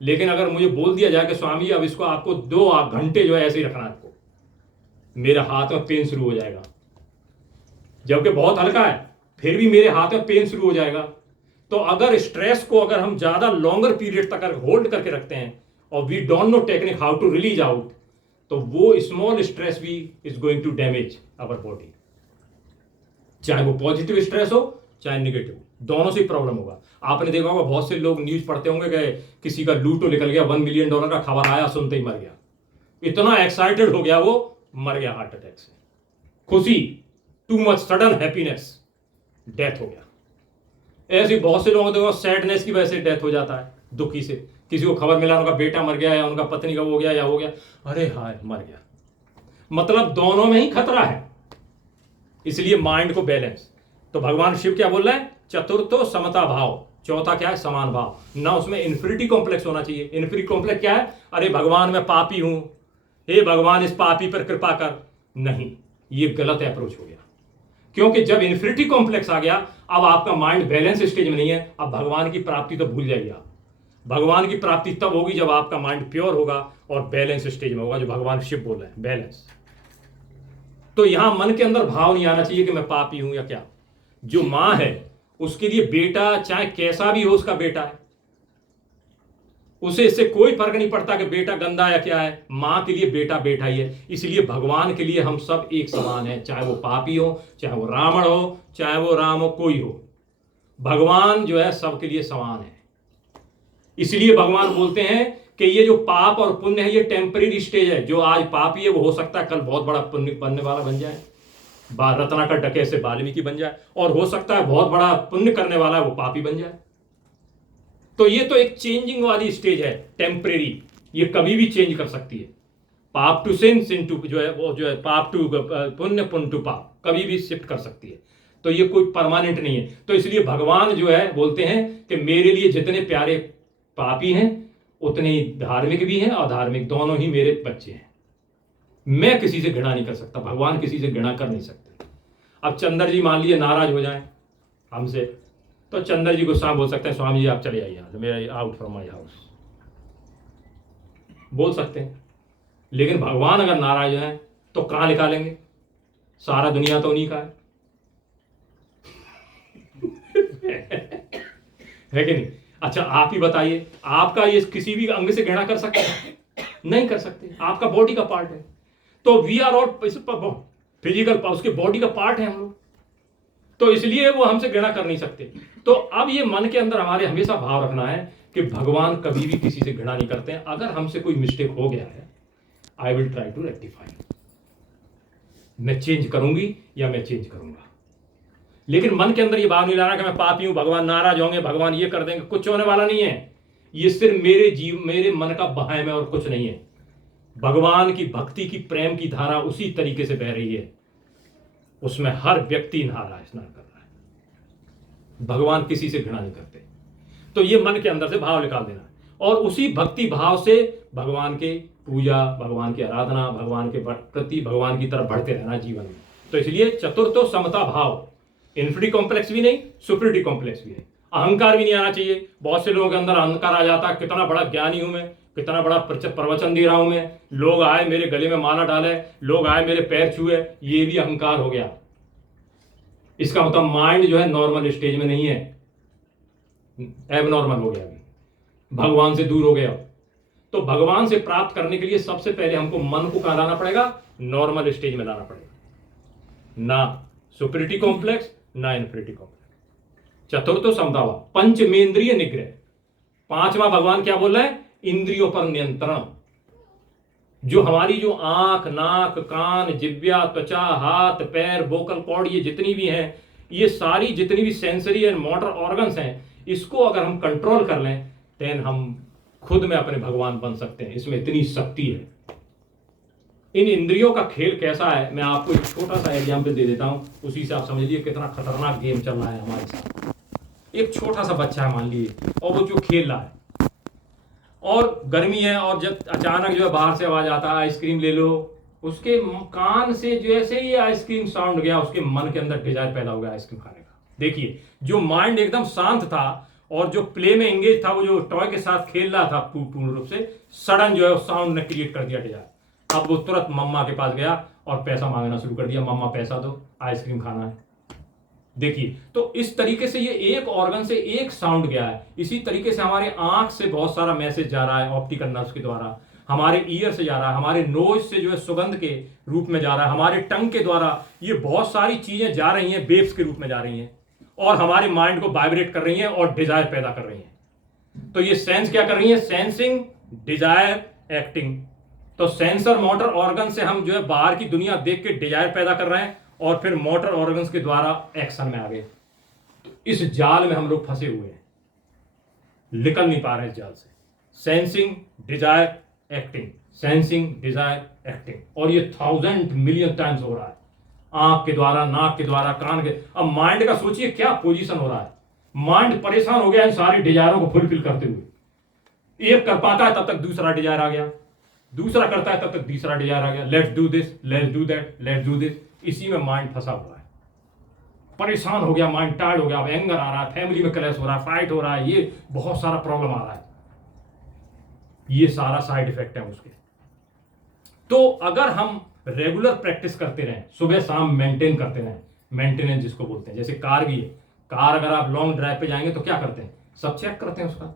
लेकिन अगर मुझे बोल दिया जाए कि स्वामी अब इसको आपको 2 घंटे जो है ऐसे ही रखना है आपको, मेरे हाथ में पेन शुरू हो जाएगा। जबकि बहुत हल्का है फिर भी मेरे हाथ में पेन शुरू हो जाएगा। तो अगर स्ट्रेस को अगर हम ज्यादा लॉन्गर पीरियड तक होल्ड करके रखते हैं और we don't know technique how to release out, तो वो स्मॉल स्ट्रेस भी is going to damage our body. चाहे वो पॉजिटिव स्ट्रेस हो चाहे नेगेटिव, दोनों से प्रॉब्लम होगा। आपने देखा होगा बहुत से लोग न्यूज पढ़ते होंगे कि किसी का लूटो निकल गया, $1 मिलियन का खबर आया, सुनते ही मर गया। इतना एक्साइटेड हो गया वो, मर गया हार्ट अटैक से। खुशी, too much sudden happiness, death हो गया। ऐसे बहुत से लोगों को सैडनेस की वजह से डेथ हो जाता है, दुखी से। किसी को खबर मिला उनका बेटा मर गया या उनका पत्नी का हो गया या हो गया, अरे हाय मर गया। मतलब दोनों में ही खतरा है। इसलिए माइंड को बैलेंस, तो भगवान शिव क्या बोल रहे हैं, चतुर्थो समता भाव, चौथा क्या है, समान भाव। ना उसमें इन्फिनिटी कॉम्प्लेक्स होना चाहिए। इन्फिनिटी कॉम्प्लेक्स क्या है, अरे भगवान मैं पापी हूं, हे भगवान इस पापी पर कृपा कर, नहीं, ये गलत अप्रोच हो गया। क्योंकि जब इन्फिनिटी कॉम्प्लेक्स आ गया, अब आपका माइंड बैलेंस स्टेज में नहीं है, अब भगवान की प्राप्ति तो भूल जाइए आप। भगवान की प्राप्ति तब होगी जब आपका माइंड प्योर होगा और बैलेंस स्टेज में होगा, जो भगवान शिव बोल रहे हैं, बैलेंस। तो यहां मन के अंदर भाव नहीं आना चाहिए कि मैं पापी हूं या क्या। जो मां है उसके लिए बेटा चाहे कैसा भी हो, उसका बेटा है, उसे इससे कोई फर्क नहीं पड़ता कि बेटा गंदा या क्या है, मां के लिए बेटा बेटा ही है। इसलिए भगवान के लिए हम सब एक समान है, चाहे वो पापी हो, चाहे वो रावण हो, चाहे वो राम हो, कोई हो, भगवान जो है सबके लिए समान है। इसलिए भगवान बोलते हैं कि ये जो पाप और पुण्य है ये टेम्परेरी स्टेज है। जो आज पापी है वो हो सकता है कल बहुत बड़ा पुण्य बनने वाला बन जाए, रत्नाकर डकैत से वाल्मीकि बन जाए, और हो सकता है बहुत बड़ा पुण्य करने वाला है वो पापी बन जाए। तो ये तो एक चेंजिंग वाली स्टेज है, टेम्परेरी, ये कभी भी चेंज कर सकती है। पाप टू सिन, सिन टू जो है वो जो है पाप टू पुण्य, पुण्य टू पाप, कभी भी शिफ्ट कर सकती है। तो ये कोई परमानेंट नहीं है। तो इसलिए भगवान जो है बोलते हैं कि मेरे लिए जितने प्यारे पापी हैं उतने ही धार्मिक भी हैं, और धार्मिक दोनों ही मेरे बच्चे हैं। मैं किसी से घृणा नहीं कर सकता, भगवान किसी से घृणा कर नहीं सकते। अब चंद्र जी मान लीजिए नाराज हो जाएं हमसे, तो चंद्र जी गुस्सा बोल सकते हैं, स्वामी जी आप चले जाइए यहाँ से, मेरा आउट फ्रॉम माई हाउस, बोल सकते हैं। लेकिन भगवान अगर नाराज हैं तो कहां निकालेंगे, सारा दुनिया तो उन्हीं का है कि नहीं। अच्छा आप ही बताइए, आपका ये किसी भी अंग से घृणा कर सकते हैं? नहीं कर सकते, आपका बॉडी का पार्ट है। तो वी आर ऑल फिजिकल, उसके बॉडी का पार्ट है हम लोग, तो इसलिए वो हमसे घृणा कर नहीं सकते। तो अब ये मन के अंदर हमारे हमेशा भाव रखना है कि भगवान कभी भी किसी से घृणा नहीं करते हैं। अगर हमसे कोई मिस्टेक हो गया है, I will try to rectify, मैं चेंज करूंगी या मैं चेंज करूंगा। लेकिन मन के अंदर ये भाव नहीं लाना कि मैं पापी हूं, भगवान नाराज होंगे, भगवान ये कर देंगे, कुछ होने वाला नहीं है। ये सिर्फ मेरे मन का बहाव है और कुछ नहीं है। भगवान की भक्ति की प्रेम की धारा उसी तरीके से बह रही है, उसमें हर व्यक्ति नहा रहा है, स्नान कर रहा है। भगवान किसी से घृणा नहीं करते। तो ये मन के अंदर से भाव निकाल देना, और उसी भक्ति भाव से भगवान के पूजा, भगवान की आराधना, भगवान के प्रति, भगवान की तरफ बढ़ते रहना जीवन में। तो इसलिए चतुर्थो समता भाव, इन्फिनिटी कॉम्प्लेक्स भी नहीं, सुपरिटी कॉम्प्लेक्स भी नहीं, अहंकार भी नहीं आना चाहिए। बहुत से लोगों के अंदर अहंकार आ जाता है, कितना बड़ा ज्ञानी हूं मैं, कितना बड़ा प्रवचन दे रहा हूं मैं, लोग आए मेरे गले में माला डाले, लोग आए मेरे पैर छुए, ये भी अहंकार हो गया। इसका मतलब माइंड जो है नॉर्मल स्टेज में नहीं है, एबनॉर्मल हो गया, अभी भगवान से दूर हो गया। तो भगवान से प्राप्त करने के लिए सबसे पहले हमको मन को कहां लाना पड़ेगा, नॉर्मल स्टेज में लाना पड़ेगा, ना सुपरिटी कॉम्प्लेक्स ना इन्फिनिटी कॉम्प्लेक्स। चतुर्थो समता भाव, पंचमेंद्रिय निग्रह, पांचवा भगवान क्या बोल रहे हैं, इंद्रियों पर नियंत्रण। जो हमारी जो आंख, नाक, कान, जिह्वा, त्वचा, हाथ, पैर, वोकल कॉर्ड, ये जितनी भी हैं, ये सारी जितनी भी सेंसरी एंड मोटर ऑर्गन्स हैं, इसको अगर हम कंट्रोल कर लें देन हम खुद में अपने भगवान बन सकते हैं। इसमें इतनी शक्ति है। इन इंद्रियों का खेल कैसा है, मैं आपको एक छोटा सा एग्जाम्पल दे देता हूं, उसी से आप समझिए कितना खतरनाक गेम चल रहा है हमारे साथ। एक छोटा सा बच्चा है मान लीजिए, और वो जो खेल रहा है और गर्मी है, और जब अचानक जो है बाहर से आवाज आता है आइसक्रीम ले लो, उसके कान से जैसे ही आइसक्रीम साउंड गया, उसके मन के अंदर डिजायर पैदा हो गया आइसक्रीम खाने का। देखिए, जो माइंड एकदम शांत था और जो प्ले में एंगेज था, वो जो टॉय के साथ खेल रहा था पूर्ण रूप से, सडन जो है साउंड ने क्रिएट कर दिया डिजायर। अब वो तुरंत मम्मा के पास गया और पैसा मांगना शुरू कर दिया, मम्मा पैसा दो, आइसक्रीम खाना है। देखिए, तो इस तरीके से ये एक ऑर्गन से एक साउंड गया है। इसी तरीके से हमारे आंख से बहुत सारा मैसेज जा रहा है ऑप्टिकल नर्व्स के द्वारा, हमारे ईयर से जा रहा है, हमारे नोज से जो है सुगंध के रूप में जा रहा है, हमारे टंग के द्वारा ये बहुत सारी चीजें जा रही हैं, वेव्स के रूप में जा रही हैं, और हमारे माइंड को वाइब्रेट कर रही हैं और डिजायर पैदा कर रही हैं। तो ये सेंस क्या कर रही है? Sensing, desire, acting. तो सेंसर मोटर ऑर्गन से हम जो है बाहर की दुनिया देख के डिजायर पैदा कर रहे हैं, और फिर मोटर ऑर्गन्स के द्वारा एक्शन में आ गए। तो इस जाल में हम लोग फंसे हुए हैं, निकल नहीं पा रहे इस जाल से। Sensing, desire, acting, sensing, desire, acting, और ये 1000 मिलियन टाइम्स हो रहा है, आंख के द्वारा, नाक के द्वारा, कान के। अब माइंड का सोचिए क्या पोजीशन हो रहा है। माइंड परेशान हो गया इन सारी डिजायरों को फुलफिल करते हुए। एक कर पाता है तब तक दूसरा डिजायर आ गया, दूसरा करता है तब तक तीसरा डिजायर आ गया, let's do this, let's do that, let's do this. इसी में माइंड फंसा हुआ है, परेशान हो गया माइंड, टायर्ड हो गया, अब एंगर आ रहा है, फैमिली में क्लैश हो रहा है, फाइट हो रहा है, ये बहुत सारा प्रॉब्लम आ रहा है। ये सारा साइड इफेक्ट है उसके। तो अगर हम रेगुलर प्रैक्टिस करते रहें, सुबह शाम मेंटेन करते रहें, मेंटेनेंस जिसको बोलते हैं, जैसे कार भी है, कार अगर आप लॉन्ग ड्राइव पे जाएंगे तो क्या करते हैं? सब चेक करते हैं उसका।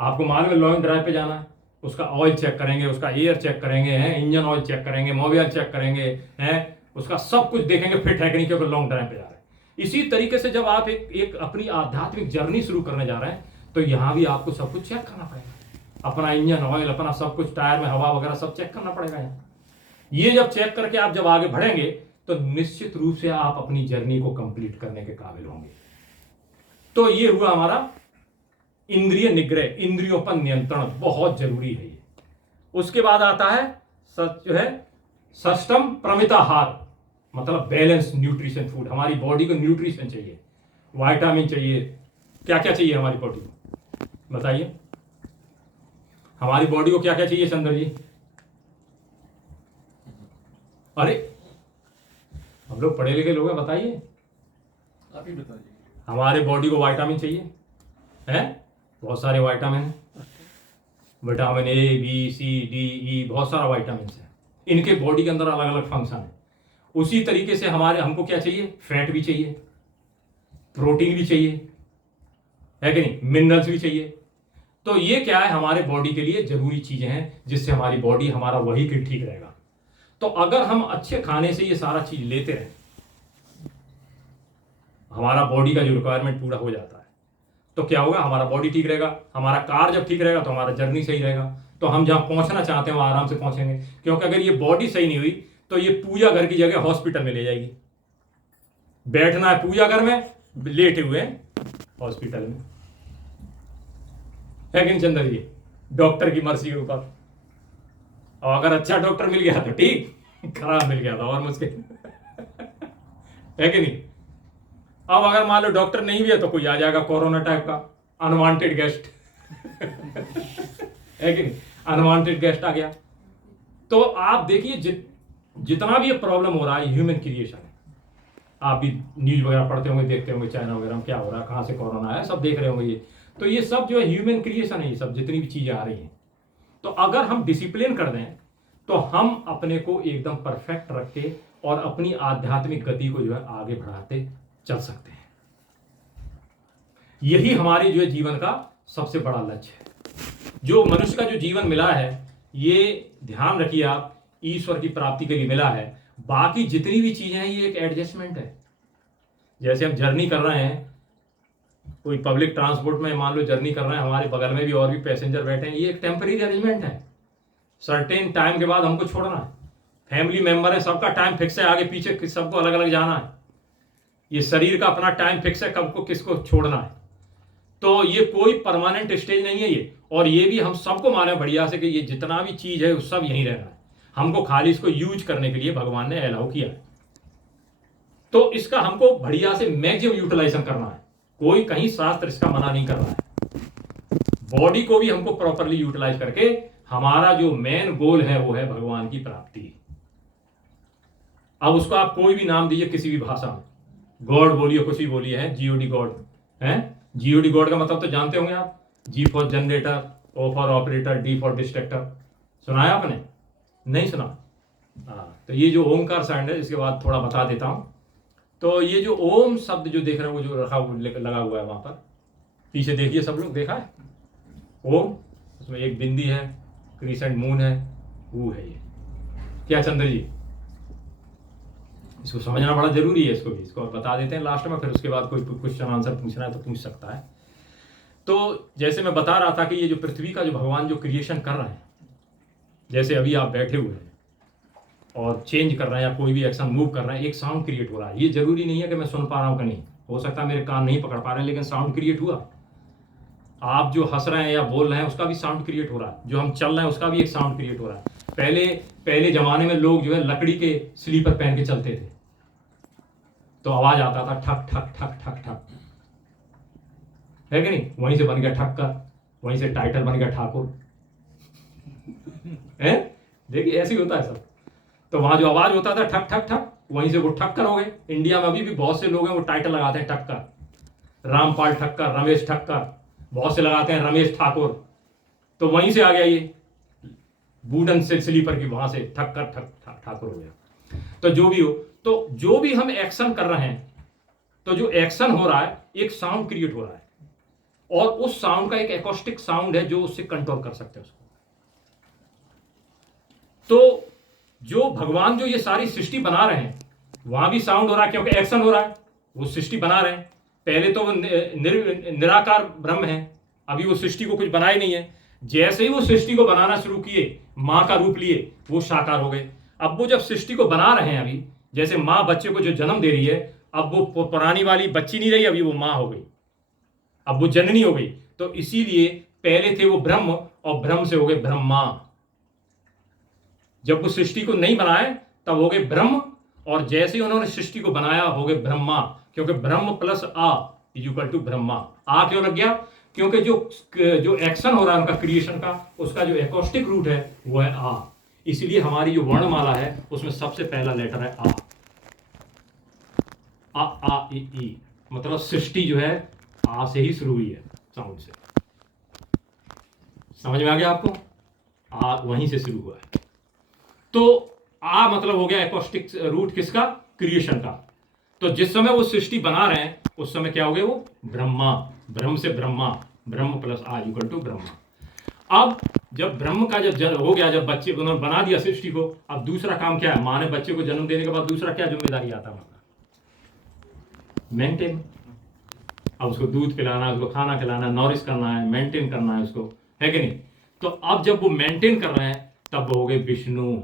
आपको मालूम है लॉन्ग ड्राइव पे जाना है, उसका ऑयल चेक करेंगे, उसका एयर चेक करेंगे, हैं इंजन ऑयल चेक करेंगे, मोबिल चेक करेंगे, हैं उसका सब कुछ देखेंगे फिट है कि नहीं, क्योंकि लॉन्ग ड्राइव पे जा रहे हैं। इसी तरीके से जब आप एक अपनी आध्यात्मिक जर्नी शुरू करने जा रहे हैं, तो यहां भी आपको सब कुछ चेक करना पड़ेगा, अपना इंजन ऑयल, अपना सब कुछ, टायर में हवा वगैरह सब चेक करना पड़ेगा यहाँ। ये जब चेक करके आप जब आगे बढ़ेंगे तो निश्चित रूप से आप अपनी जर्नी को कंप्लीट करने के काबिल होंगे। तो ये हुआ हमारा इंद्रिय निग्रह, इंद्रियों पर नियंत्रण, बहुत जरूरी है ये। उसके बाद आता है जो है सष्टम प्रमिताहार, मतलब बैलेंस न्यूट्रिशन फूड। हमारी बॉडी को न्यूट्रिशन चाहिए, विटामिन चाहिए। क्या क्या चाहिए हमारी बॉडी को, बताइए हमारी बॉडी को क्या क्या चाहिए चंद्र जी? अरे हम लोग पढ़े लिखे लोग हैं, बताइए, आप ही बताइए। हमारे बॉडी को विटामिन चाहिए, है बहुत सारे विटामिन हैं, vitamin A, B, C, D, E, बहुत सारा विटामिन है। इनके बॉडी के अंदर अलग अलग फंक्शन है। उसी तरीके से हमको क्या चाहिए? फैट भी चाहिए, प्रोटीन भी चाहिए, है कि नहीं, मिनरल्स भी चाहिए। तो ये क्या है, हमारे बॉडी के लिए जरूरी चीजें हैं, जिससे हमारी बॉडी, हमारा व्हीकल ठीक रहेगा। तो अगर हम अच्छे खाने से ये सारा चीज लेते रहें, हमारा बॉडी का जो रिक्वायरमेंट पूरा हो जाता है, तो क्या होगा, हमारा बॉडी ठीक रहेगा। हमारा कार जब ठीक रहेगा तो हमारा जर्नी सही रहेगा, तो हम जहां पहुंचना चाहते हैं वहां आराम से पहुंचेंगे। क्योंकि अगर ये बॉडी सही नहीं हुई तो ये पूजा घर की जगह हॉस्पिटल में ले जाएगी। बैठना है पूजा घर में, लेटे हुए हॉस्पिटल में, है कि नहीं चंद्र जी? डॉक्टर की मर्जी के ऊपर। और अगर अच्छा डॉक्टर मिल गया तो ठीक, खराब मिल गया तो और मुश्किल, है कि नहीं? अब अगर मान लो डॉक्टर नहीं भी है तो कोई आ जाएगा कोरोना टाइप का अनवांटेड गेस्ट, है कि नहीं? अनवांटेड गेस्ट आ गया। तो आप देखिए जितना भी ये प्रॉब्लम हो रहा है, ह्यूमन क्रिएशन है। आप भी न्यूज वगैरह पढ़ते होंगे, देखते होंगे, चाइना वगैरह में क्या हो रहा है, कहां से कोरोना आया, सब देख रहे होंगे ये। तो ये सब जो है ह्यूमन क्रिएशन है, ये सब जितनी भी चीजें आ रही हैं। तो अगर हम डिसिप्लिन कर दें तो हम अपने को एकदम परफेक्ट रख के और अपनी आध्यात्मिक गति को जो है आगे बढ़ाते चल सकते हैं। यही हमारे जो है जीवन का सबसे बड़ा लक्ष्य है। जो मनुष्य का जो जीवन मिला है, ये ध्यान रखिए आप, ईश्वर की प्राप्ति के लिए मिला है। बाकी जितनी भी चीजें हैं ये एक एडजस्टमेंट है। जैसे हम जर्नी कर रहे हैं, कोई पब्लिक ट्रांसपोर्ट में मान लो जर्नी कर रहे हैं, हमारे बगल में भी और भी पैसेंजर बैठे हैं, ये एक टेम्पररी अरेंजमेंट है। सर्टेन टाइम के बाद हमको छोड़ना है। फैमिली मेंबर है, सबका टाइम फिक्स है, आगे पीछे सबको अलग अलग जाना है। ये शरीर का अपना टाइम फिक्स है, कब को किसको छोड़ना है। तो ये कोई परमानेंट स्टेज नहीं है ये। और ये भी हम सबको मालूम है बढ़िया से कि ये जितना भी चीज है सब यहीं रहना है। हमको खाली इसको यूज करने के लिए भगवान ने अलाउ किया है। तो इसका हमको बढ़िया से मैक्सिमम यूटिलाइजेशन करना है। कोई कहीं शास्त्र इसका मना नहीं कर रहा है। बॉडी को भी हमको प्रॉपरली यूटिलाइज करके हमारा जो मेन गोल है वो है भगवान की प्राप्ति। अब उसको आप कोई भी नाम दीजिए किसी भी भाषा में, गॉड बोलिए, कुछ भी बोलिए, है जीओडी गॉड है। जीओडी गॉड का मतलब तो जानते होंगे आप, G for generator, O for operator, D for destructor. सुना है आपने? नहीं सुना? हाँ, तो ये जो ओमकार साउंड है, इसके बाद थोड़ा बता देता हूं। तो ये जो ओम शब्द जो देख रहे हैं वो जो लगा हुआ है वहां पर पीछे देखिए, सब लोग देखा है ओम, उसमें एक बिंदी है, क्रिसेंट मून है, वो है ये। क्या चंद्र जी, इसको समझना बड़ा जरूरी है, इसको बता देते हैं लास्ट में, फिर उसके बाद कोई क्वेश्चन आंसर पूछना है तो पूछ सकता है। तो जैसे मैं बता रहा था कि ये जो पृथ्वी का जो भगवान जो क्रिएशन कर रहे हैं, जैसे अभी आप बैठे हुए हैं और चेंज कर रहे हैं या कोई भी एक्शन मूव कर रहे हैं, एक साउंड क्रिएट हो रहा है। ये जरूरी नहीं है कि मैं सुन पा रहा हूं कि नहीं, हो सकता है मेरे कान नहीं पकड़ पा रहे हैं, लेकिन साउंड क्रिएट हुआ। आप जो हंस रहे हैं या बोल रहे हैं उसका भी साउंड क्रिएट हो रहा है, जो हम चल रहे हैं उसका भी एक साउंड क्रिएट हो रहा है। पहले जमाने में लोग जो है लकड़ी के स्लीपर पहन के चलते थे, तो आवाज आता था ठक ठक ठक ठक ठक, है कि नहीं? वहीं से बन गया ठक्कर, वहीं से टाइटल बन गया ठाकुर, है? देखिए ऐसे ही होता है सब। तो वहां जो आवाज होता था ठक ठक ठक, वहीं से वो ठक्कर हो गए। इंडिया में अभी भी बहुत से लोग हैं वो टाइटल लगाते हैं ठक्कर, रामपाल ठक्कर, रमेश ठक्कर, बहुत से लगाते हैं रमेश ठाकुर, तो वहीं से आ गया ये वुडन से स्लीपर की, वहां से ठक्कर ठक ठाकुर हो गया। तो जो भी हो, तो जो भी हम एक्शन कर रहे हैं, तो जो एक्शन हो रहा है एक साउंड क्रिएट हो रहा है, और उस साउंड का एक एकॉस्टिक साउंड है जो उससे कंट्रोल कर सकते हैं उसको। तो जो भगवान जो ये सारी सृष्टि बना रहे हैं वहां भी साउंड हो रहा है, क्योंकि एक्शन हो रहा है, वो सृष्टि बना रहे हैं। पहले तो वो निराकार ब्रह्म है, अभी वो सृष्टि को कुछ बनाए नहीं है। जैसे ही वो सृष्टि को बनाना शुरू किए, मां का रूप लिए, वो साकार हो गए। अब वो जब सृष्टि को बना रहे हैं, अभी जैसे मां बच्चे को जो जन्म दे रही है, अब वो पुरानी वाली बच्ची नहीं रही, अभी वो मां हो गई, अब वो जननी हो गई। तो इसीलिए पहले थे वो ब्रह्म, और ब्रह्म से हो गए ब्रह्मा। जब वो सृष्टि को नहीं बनाए तब हो गए ब्रह्म, और जैसे ही उन्होंने सृष्टि को बनाया हो गए ब्रह्मा, क्योंकि ब्रह्म प्लस आ इज इक्वल टू ब्रह्मा। आ क्यों लग गया? क्योंकि जो एक्शन हो रहा है उनका क्रिएशन का, उसका जो एकॉस्टिक रूट है वो है आ। इसलिए हमारी जो वर्णमाला है उसमें सबसे पहला लेटर है आ। आ ई, मतलब सृष्टि जो है आ से ही शुरू हुई है, साउंड से। समझ में आ गया आपको? आ वहीं से शुरू हुआ है। तो आ मतलब हो गया एकॉस्टिक रूट किसका? क्रिएशन का। तो जिस समय वो सृष्टि बना रहे हैं उस समय क्या हो गए वो? ब्रह्मा। ब्रह्म से ब्रह्मा, ब्रह्म प्लस आ इक्वल टू ब्रह्मा। अब जब ब्रह्म का जब हो गया, जब बच्चे उन्होंने बना दिया सृष्टि को, अब दूसरा काम क्या है? मां ने बच्चे को जन्म देने के बाद दूसरा क्या जिम्मेदारी आता है? मेंटेन। अब उसको दूध पिलाना, उसको खाना खिलाना, नॉरिश करना है, मेंटेन करना है उसको, है कि नहीं? तो अब जब वो मेंटेन कर रहे हैं तब वो हो गए विष्णु।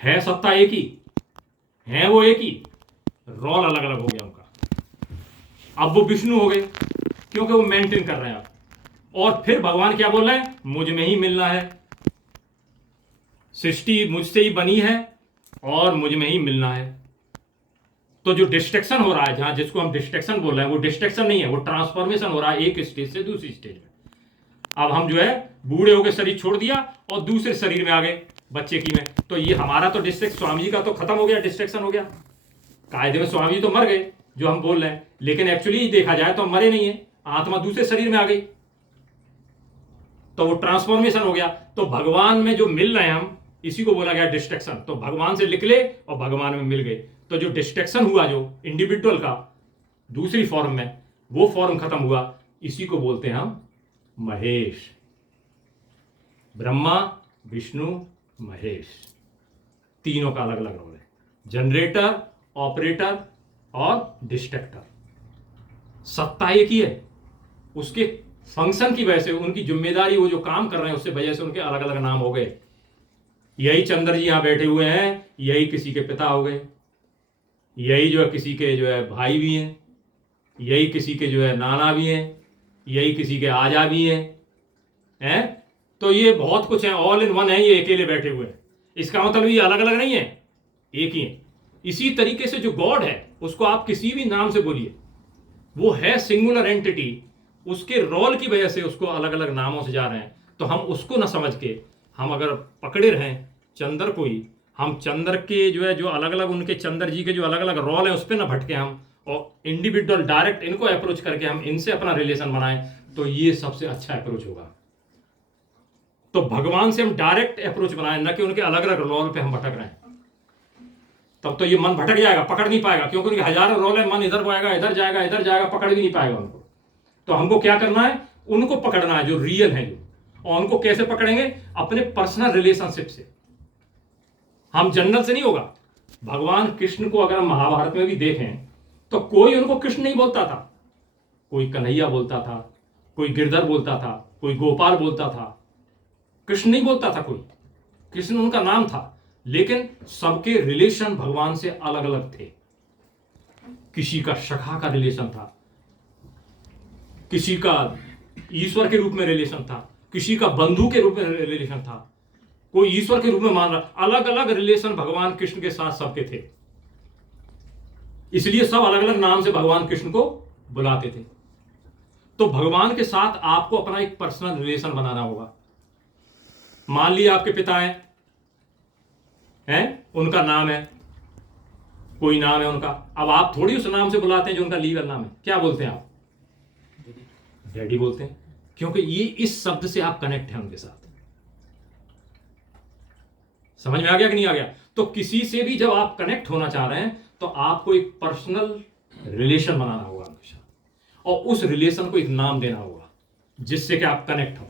है सत्ता एक ही है, वो एक ही, रोल अलग अलग हो गया उनका। अब वो विष्णु हो गए क्योंकि वो मेंटेन कर रहे हैं। और फिर भगवान क्या बोल रहे हैं? मुझ में ही मिलना है, सृष्टि मुझसे ही बनी है और मुझ में ही मिलना है। तो जो डिस्ट्रक्शन हो रहा है, जहां जिसको हम डिस्ट्रक्शन बोल रहे हैं, वो डिस्ट्रक्शन नहीं है, वो ट्रांसफॉर्मेशन हो रहा है एक स्टेज से दूसरी स्टेज में। अब हम जो है बूढ़े होकर शरीर छोड़ दिया और दूसरे शरीर में आ गए बच्चे की में। तो ये हमारा तो डिस्ट्रक्शन, स्वामी जी का तो खत्म हो गया, डिस्ट्रक्शन हो गया। कायदे में स्वामी जी तो मर गए जो हम बोल रहे हैं, लेकिन एक्चुअली देखा जाए तो हम मरे नहीं है, आत्मा दूसरे शरीर में आ गई, तो वो ट्रांसफॉर्मेशन हो गया। तो भगवान में जो मिल रहे हैं हम, इसी को बोला गया डिस्ट्रक्शन। तो भगवान से निकले और भगवान में मिल गए। तो जो डिस्ट्रक्शन हुआ जो इंडिविजुअल का दूसरी फॉर्म में, वो फॉर्म खत्म हुआ, इसी को बोलते हैं हम महेश। ब्रह्मा, विष्णु, महेश, तीनों का अलग अलग रोल है, जनरेटर, ऑपरेटर और डिस्ट्रक्टर। सत्ता एक ही है, उसके फंक्शन की वजह से, उनकी जिम्मेदारी, वो जो काम कर रहे हैं उससे वजह से उनके अलग अलग नाम हो गए। यही चंद्र जी यहां बैठे हुए हैं, यही किसी के पिता हो गए, यही जो है किसी के जो है भाई भी हैं, यही किसी के जो है नाना भी हैं, यही किसी के आजा भी हैं। तो ये बहुत कुछ है, ऑल इन वन है, ये अकेले बैठे हुए हैं। इसका मतलब ये अलग अलग नहीं है, एक ही है। इसी तरीके से जो गॉड है उसको आप किसी भी नाम से बोलिए, वो है सिंगुलर एंटिटी, उसके रोल की वजह से उसको अलग अलग नामों से जा रहे हैं। तो हम उसको ना समझ के हम अगर पकड़े रहें चंद्र को ही, हम चंद्र के जो है जो अलग अलग उनके चंद्र जी के जो अलग अलग रोल है उस पर ना भटके हम, और इंडिविजुअल डायरेक्ट इनको अप्रोच करके हम इनसे अपना रिलेशन बनाएं, तो ये सबसे अच्छा अप्रोच होगा। तो भगवान से हम डायरेक्ट अप्रोच बनाएं, ना कि उनके अलग अलग रोल पे हम भटक रहे हैं। तब तो ये मन भटक जाएगा, पकड़ नहीं पाएगा, क्योंकि उनके हजारों रोल है। मन इधर जाएगा, इधर जाएगा, इधर जाएगा, पकड़ भी नहीं पाएगा उनको। तो हमको क्या करना है, उनको पकड़ना है जो रियल है जो। और उनको कैसे पकड़ेंगे, अपने पर्सनल रिलेशनशिप से। हम जनरल से नहीं होगा। भगवान कृष्ण को अगर हम महाभारत में भी देखें तो कोई उनको कृष्ण नहीं बोलता था, कोई कन्हैया बोलता था, कोई गिरधर बोलता था, कोई गोपाल बोलता था, कृष्ण नहीं बोलता था कोई। कृष्ण उनका नाम था, लेकिन सबके रिलेशन भगवान से अलग अलग थे। किसी का सखा का रिलेशन था, किसी का ईश्वर के रूप में रिलेशन था, किसी का बंधु के रूप में रिलेशन था, कोई ईश्वर के रूप में मान रहा। अलग अलग रिलेशन भगवान कृष्ण के साथ सबके थे। इसलिए सब अलग अलग नाम से भगवान कृष्ण को बुलाते थे। तो भगवान के साथ आपको अपना एक पर्सनल रिलेशन बनाना होगा। मान लिया आपके पिता हैं, उनका नाम है, कोई नाम है उनका। अब आप थोड़ी उस नाम से बुलाते हैं जो उनका लीगल नाम है। क्या बोलते हैं आप, डैडी बोलते हैं, क्योंकि ये इस शब्द से आप कनेक्ट हैं उनके साथ। समझ में आ गया कि नहीं आ गया? तो किसी से भी जब आप कनेक्ट होना चाह रहे हैं तो आपको एक पर्सनल रिलेशन बनाना होगा उनके साथ, और उस रिलेशन को एक नाम देना होगा जिससे कि आप कनेक्ट हो।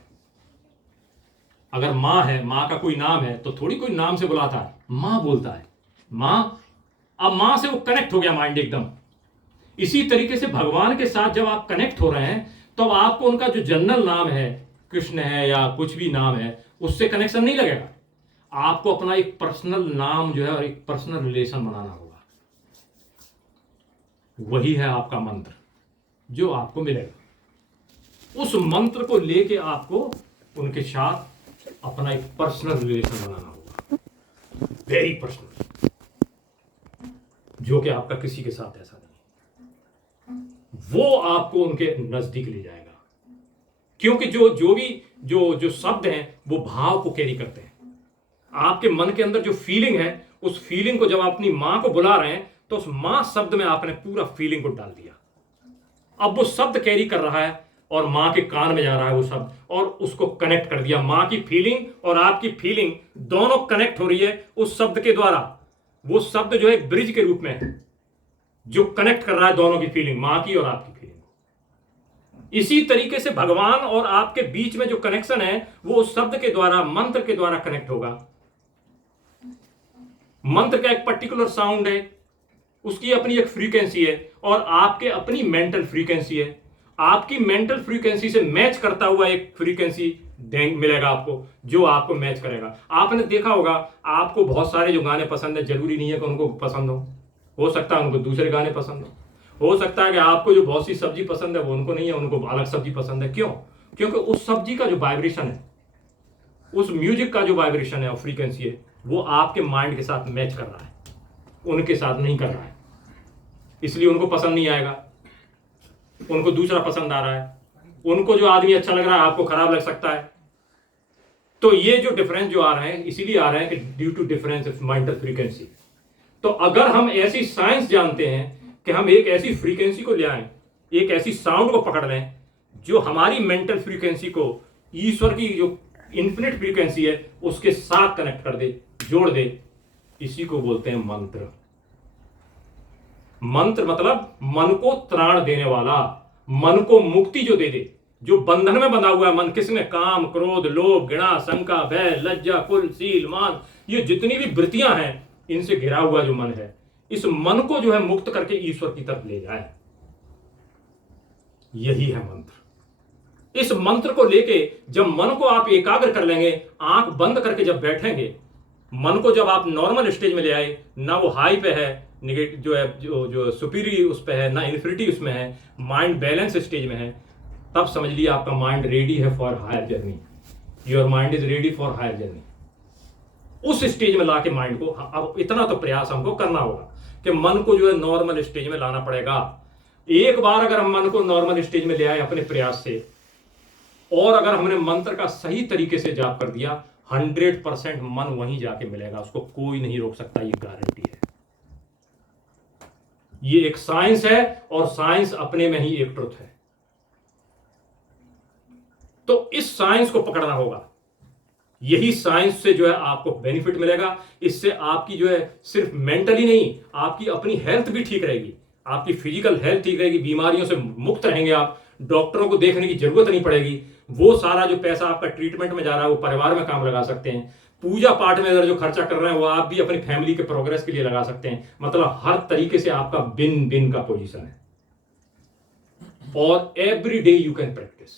अगर माँ है, माँ का कोई नाम है, तो थोड़ी कोई नाम से बुलाता है, माँ बोलता है, माँ। अब माँ से वो कनेक्ट हो गया माइंड एकदम। इसी तरीके से भगवान के साथ जब आप कनेक्ट हो रहे हैं तो आपको उनका जो जनरल नाम है, कृष्ण है या कुछ भी नाम है, उससे कनेक्शन नहीं लगेगा। आपको अपना एक पर्सनल नाम जो है और एक पर्सनल रिलेशन बनाना होगा। वही है आपका मंत्र जो आपको मिलेगा। उस मंत्र को लेके आपको उनके साथ अपना एक पर्सनल रिलेशन बनाना होगा, वेरी पर्सनल, जो कि आपका किसी के साथ ऐसा नहीं। वो आपको उनके नजदीक ले जाएगा, क्योंकि जो शब्द हैं वो भाव को कैरी करते हैं। आपके मन के अंदर जो फीलिंग है, उस फीलिंग को जब आप अपनी मां को बुला रहे हैं तो उस मां शब्द में आपने पूरा फीलिंग को डाल दिया। अब वो शब्द कैरी कर रहा है और मां के कान में जा रहा है वो शब्द, और उसको कनेक्ट कर दिया। मां की फीलिंग और आपकी फीलिंग दोनों कनेक्ट हो रही है उस शब्द के द्वारा। वो शब्द जो है एक ब्रिज के रूप में है जो कनेक्ट कर रहा है दोनों की फीलिंग, मां की और आपकी फीलिंग। इसी तरीके से भगवान और आपके बीच में जो कनेक्शन है वो उस शब्द के द्वारा, मंत्र के द्वारा कनेक्ट होगा। मंत्र का एक पर्टिकुलर साउंड है, उसकी अपनी एक फ्रीक्वेंसी है, और आपके अपनी मेंटल फ्रीक्वेंसी है। आपकी मेंटल फ्रीक्वेंसी से मैच करता हुआ एक फ्रीक्वेंसी मिलेगा आपको, जो आपको मैच करेगा। आपने देखा होगा, आपको बहुत सारे जो गाने पसंद है, जरूरी नहीं है कि उनको पसंद हो सकता है उनको दूसरे गाने पसंद हो सकता है कि आपको जो बहुत सी सब्जी पसंद है वो उनको नहीं है, उनको अलग सब्जी पसंद है। क्यों? क्योंकि उस सब्जी का जो वाइब्रेशन है, उस म्यूजिक का जो वाइब्रेशन है और फ्रीक्वेंसी है, वो आपके माइंड के साथ मैच कर रहा है, उनके साथ नहीं कर रहा है। इसलिए उनको पसंद नहीं आएगा, उनको दूसरा पसंद आ रहा है। उनको जो आदमी अच्छा लग रहा है आपको खराब लग सकता है। तो ये जो डिफरेंस जो आ रहे हैं, इसीलिए आ रहे हैं कि due to difference of mental frequency. तो अगर हम ऐसी साइंस जानते हैं कि हम एक ऐसी फ्रीक्वेंसी को ले आए, एक ऐसी साउंड को पकड़ लें जो हमारी मेंटल फ्रीक्वेंसी को ईश्वर की जो इन्फिनिट फ्रीक्वेंसी है उसके साथ कनेक्ट कर दे, जोड़ दे, इसी को बोलते हैं मंत्र। मंत्र मतलब मन को त्राण देने वाला, मन को मुक्ति जो दे दे। जो बंधन में बंधा हुआ है मन, किसमें? काम, क्रोध, लोभ, घृणा, शंका, भय, लज्जा, कुल, सील, मान, ये जितनी भी वृत्तियां हैं, इनसे घिरा हुआ जो मन है, इस मन को जो है मुक्त करके ईश्वर की तरफ ले जाए, यही है मंत्र। इस मंत्र को लेके जब मन को आप एकाग्र कर लेंगे, आंख बंद करके जब बैठेंगे, मन को जब आप नॉर्मल स्टेज में ले आए, ना वो हाई पे है, निगेटिव जो है, जो सुपीरियर उस पे है, ना इन्फिनिटी उसमें है, माइंड बैलेंस स्टेज में है, तब समझ लिया आपका माइंड रेडी है for higher journey. Your mind is ready for higher journey. उस स्टेज में लाके माइंड को, अब इतना तो प्रयास हमको करना होगा कि मन को जो है नॉर्मल स्टेज में लाना पड़ेगा। एक बार अगर हम मन को नॉर्मल स्टेज में ले आए अपने प्रयास से, और अगर हमने मंत्र का सही तरीके से जाप कर दिया, 100% मन वहीं जाके मिलेगा, उसको कोई नहीं रोक सकता, ये गारंटी है। ये एक साइंस है, और साइंस अपने में ही एक ट्रुथ है। तो इस साइंस को पकड़ना होगा। यही साइंस से जो है आपको बेनिफिट मिलेगा। इससे आपकी जो है सिर्फ मेंटली नहीं, आपकी अपनी हेल्थ भी ठीक रहेगी, आपकी फिजिकल हेल्थ ठीक रहेगी, बीमारियों से मुक्त रहेंगे आप, डॉक्टरों को देखने की जरूरत नहीं पड़ेगी। वो सारा जो पैसा आपका ट्रीटमेंट में जा रहा है वो परिवार में काम लगा सकते हैं। पूजा पाठ में अगर जो खर्चा कर रहे हैं वो आप भी अपनी फैमिली के प्रोग्रेस के लिए लगा सकते हैं। मतलब हर तरीके से आपका बिन बिन का पोजीशन है। और every day you can practice,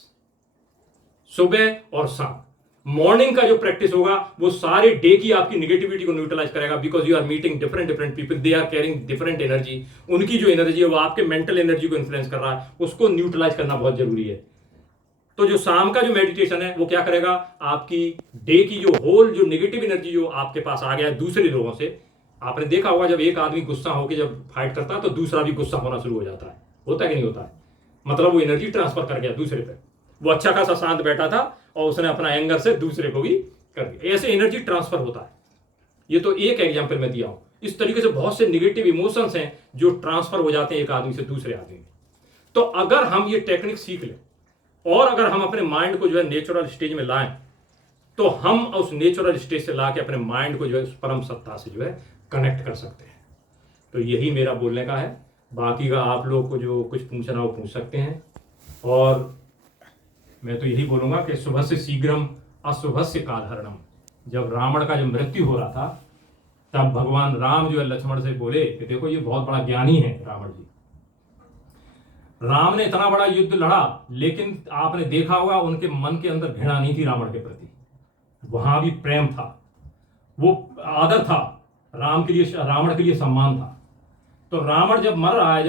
सुबह और शाम। मॉर्निंग का जो प्रैक्टिस होगा वो सारे डे की आपकी निगेटिविटी को न्यूट्रलाइज करेगा, because you are meeting different different people, they are carrying different energy. उनकी जो एनर्जी है वो आपके मेंटल एनर्जी को इन्फ्लुएंस कर रहा है, उसको न्यूट्रलाइज करना बहुत जरूरी है। तो जो शाम का जो मेडिटेशन है वो क्या करेगा, आपकी डे की जो होल जो नेगेटिव एनर्जी जो आपके पास आ गया है दूसरे लोगों से, आपने देखा होगा जब एक आदमी गुस्सा होकर जब फाइट करता है तो दूसरा भी गुस्सा होना शुरू हो जाता है, होता है कि नहीं होता है? मतलब वो एनर्जी ट्रांसफर कर गया दूसरे पे। वो अच्छा खासा शांत बैठा था और उसने अपना एंगर से दूसरे को भी कर दिया। ऐसे एनर्जी ट्रांसफर होता है। ये तो एक एग्जाम्पल मैं दिया हूं। इस तरीके से बहुत से निगेटिव इमोशंस हैं जो ट्रांसफर हो जाते हैं एक आदमी से दूसरे आदमी में। तो अगर हम ये टेक्निक सीख लें और अगर हम अपने माइंड को जो है नेचुरल स्टेज में लाएं, तो हम उस नेचुरल स्टेज से लाके अपने माइंड को जो है उस परम सत्ता से जो है कनेक्ट कर सकते हैं। तो यही मेरा बोलने का है। बाकी का आप लोग को जो कुछ पूछना हो पूछ सकते हैं। और मैं तो यही बोलूंगा कि शुभ से शीघ्रम अशुभस्य कालहरणम। जब रावण का जो मृत्यु हो रहा था तब भगवान राम जो है लक्ष्मण से बोले कि देखो ये बहुत बड़ा ज्ञानी है रावण जी। राम ने इतना बड़ा युद्ध लड़ा, लेकिन आपने देखा होगा उनके मन के अंदर घृणा नहीं थी रावण के प्रति, वहां भी प्रेम था, वो आदर था राम के लिए, रावण के लिए सम्मान था। तो रावण जब मर रहा है,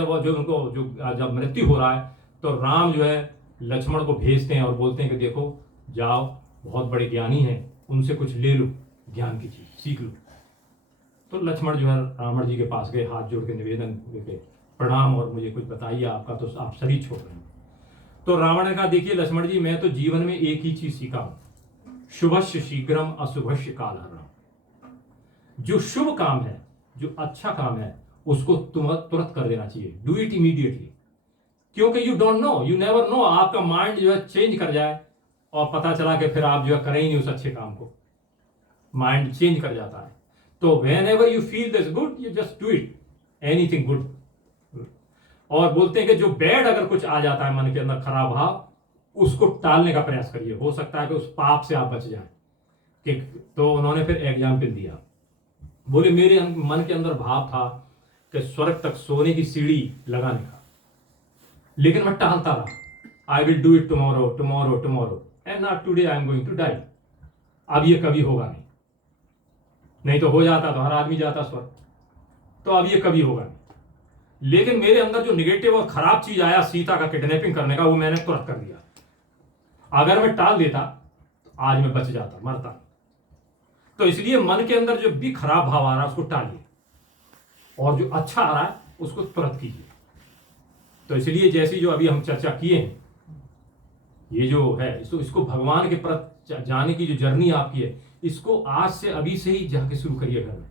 जब मृत्यु हो रहा है, तो राम जो है लक्ष्मण को भेजते हैं और बोलते हैं कि देखो जाओ, बहुत बड़े ज्ञानी हैं, उनसे कुछ ले लो, ज्ञान की चीज सीख लो। तो लक्ष्मण जो है रावण जी के पास गए, हाथ जोड़ के निवेदन करके, प्रणाम, और मुझे कुछ बताइए आपका तो आप शरीर छोड़ रहे हैं। तो रावण ने कहा देखिए लक्ष्मण जी, मैं तो जीवन में एक ही चीज सीखा हूं, शुभस्य शीघ्रम अशुभस्य कालहरणम। जो शुभ काम है, जो अच्छा काम है, उसको तुरंत कर देना चाहिए, डू इट इमीडिएटली। क्योंकि you don't know, you never know, आपका माइंड जो है चेंज कर जाए और पता चला कि फिर आप जो है करें ही नहीं उस अच्छे काम को, माइंड चेंज कर जाता है। तो when ever you feel this good, you just do it, anything good. और बोलते हैं कि जो बैड अगर कुछ आ जाता है मन के अंदर, खराब भाव, उसको टालने का प्रयास करिए, हो सकता है कि उस पाप से आप बच जाएं। तो उन्होंने फिर एग्जाम्पल दिया, बोले मेरे मन के अंदर भाव था कि स्वर्ग तक सोने की सीढ़ी लगाने का, लेकिन मैं टालता रहा, I will do it tomorrow tomorrow tomorrow and not today, I am going to die. अब ये कभी होगा नहीं तो हो जाता तो हर आदमी जाता स्वर्ग, तो अब ये कभी होगा नहीं। लेकिन मेरे अंदर जो निगेटिव और खराब चीज आया सीता का किडनैपिंग करने का, वो मैंने तुरंत कर दिया। अगर मैं टाल देता आज मैं बच जाता, मरता। तो इसलिए मन के अंदर जो भी खराब भाव आ रहा है उसको टालिए, और जो अच्छा आ रहा है उसको तुरंत कीजिए। तो इसलिए जैसी जो अभी हम चर्चा किए हैं, ये जो है इसको भगवान के प्रति जाने की जो जर्नी आपकी है, इसको आज से अभी से ही जाके शुरू करिए। घर में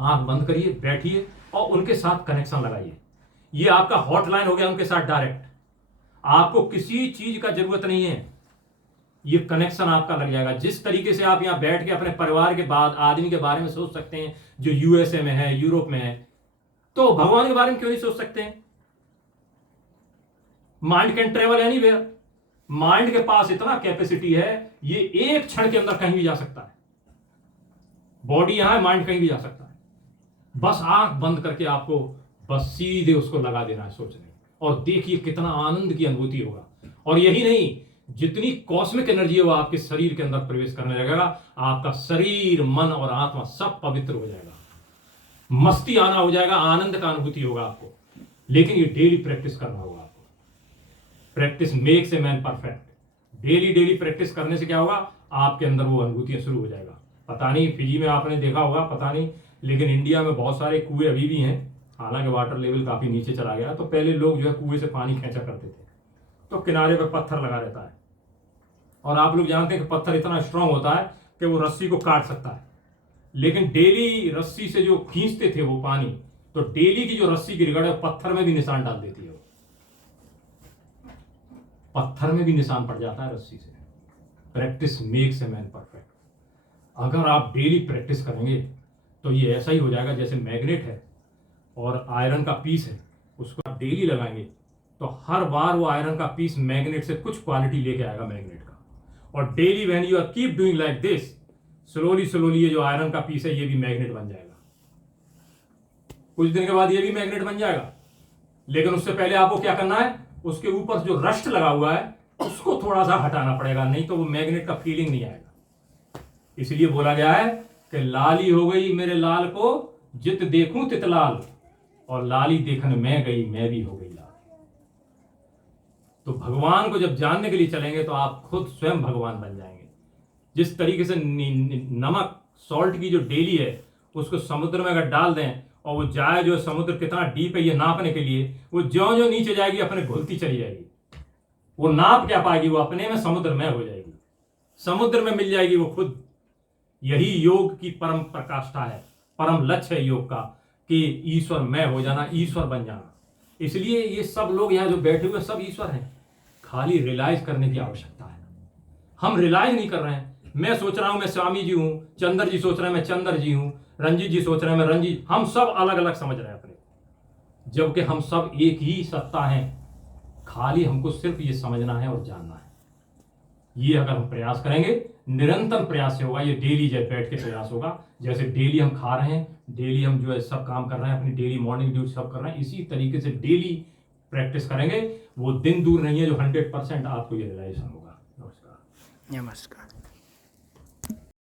आंख बंद करिए, बैठिए और उनके साथ कनेक्शन लगाइए। ये आपका हॉटलाइन हो गया उनके साथ डायरेक्ट, आपको किसी चीज का जरूरत नहीं है, ये कनेक्शन आपका लग जाएगा। जिस तरीके से आप यहां बैठ के अपने परिवार के बाद आदमी के बारे में सोच सकते हैं जो यूएसए में है, यूरोप में है, तो भगवान के बारे में क्यों नहीं सोच सकते हैं? Mind can travel anywhere. Mind के पास इतना कैपेसिटी है, ये एक क्षण के अंदर कहीं भी जा सकता है। बॉडी यहां है, माइंड कहीं भी जा सकता है। बस आंख बंद करके आपको बस सीधे उसको लगा देना है सोचने, और देखिए कितना आनंद की अनुभूति होगा। और यही नहीं, जितनी कॉस्मिक एनर्जी है वो आपके शरीर के अंदर प्रवेश करने लगेगा, आपका शरीर, मन और आत्मा सब पवित्र हो जाएगा, मस्ती आना हो जाएगा, आनंद का अनुभूति होगा आपको। लेकिन ये डेली प्रैक्टिस करना होगा आपको। Practice makes a man perfect. Daily daily practice करने से क्या होगा, आपके अंदर वो अनुभूतियां शुरू हो जाएगा। पता नहीं फिजी में आपने देखा होगा, पता नहीं, लेकिन इंडिया में बहुत सारे कुएं अभी भी हैं, हालांकि वाटर लेवल काफी नीचे चला गया, तो पहले लोग जो है कुएं से पानी खींचा करते थे, तो किनारे पर पत्थर लगा रहता है, और आप लोग जानते हैं कि पत्थर इतना स्ट्रांग होता है कि वो रस्सी को काट सकता है। लेकिन डेली रस्सी से जो खींचते थे वो पानी, तो डेली की जो रस्सी की रिगड़ है पत्थर में भी निशान डाल देती है, वो पत्थर में भी निशान पड़ जाता है रस्सी से। Practice makes a man perfect. अगर आप डेली प्रैक्टिस करेंगे तो ये ऐसा ही हो जाएगा जैसे मैग्नेट है और आयरन का पीस है, उसको आप डेली लगाएंगे तो हर बार वो आयरन का पीस मैग्नेट से कुछ क्वालिटी लेके आएगा मैग्नेट का। और daily when you are keep doing like this, slowly slowly ये जो आयरन का पीस है ये भी मैग्नेट बन जाएगा। कुछ दिन के बाद ये भी मैग्नेट बन जाएगा, लेकिन उससे पहले आपको क्या करना है, उसके ऊपर जो रस्ट लगा हुआ है उसको थोड़ा सा हटाना पड़ेगा, नहीं तो वो मैग्नेट का फीलिंग नहीं आएगा। इसलिए बोला गया है कि लाली हो गई मेरे लाल को जित देखूं तित लाल, और लाली देखने मैं गई मैं भी हो गई लाल। तो भगवान को जब जानने के लिए चलेंगे तो आप खुद स्वयं भगवान बन जाएंगे। जिस तरीके से नमक सॉल्ट की जो डेली है उसको समुद्र में अगर डाल दें और वो जाए जो समुद्र कितना डीप है ये नापने के लिए, वो ज्यों ज्यों नीचे जाएगी अपने घुलती चली जाएगी। वो नाप क्या पाएगी, वो अपने में समुद्र में हो जाएगी, समुद्र में मिल जाएगी वो खुद। यही योग की परम प्रकाष्ठा है, परम लक्ष्य है योग का, कि ईश्वर में हो जाना, ईश्वर बन जाना। इसलिए ये सब लोग यहाँ जो बैठे हुए सब ईश्वर हैं, खाली रियलाइज करने की आवश्यकता है। हम रियलाइज नहीं कर रहे हैं। मैं सोच रहा हूं मैं स्वामी जी हूं, चंद्र जी सोच रहे हैं मैं चंद्र जी हूं, रंजीत जी सोच रहे हैं मैं रंजीत, हम सब अलग अलग समझ रहे हैं अपने, जबकि हम सब एक ही सत्ता हैं। खाली हमको सिर्फ ये समझना है और जानना है। ये अगर हम प्रयास करेंगे, निरंतर प्रयास से होगा, ये डेली जैसे बैठ के प्रयास होगा, जैसे डेली हम खा रहे हैं, डेली हम जो है सब काम कर रहे हैं, अपनी डेली मॉर्निंग ड्यूटी सब कर रहे हैं, इसी तरीके से डेली प्रैक्टिस करेंगे। वो दिन दूर नहीं है जो 100% आपको ये रियलाइजेशन होगा। नमस्कार। नमस्कार।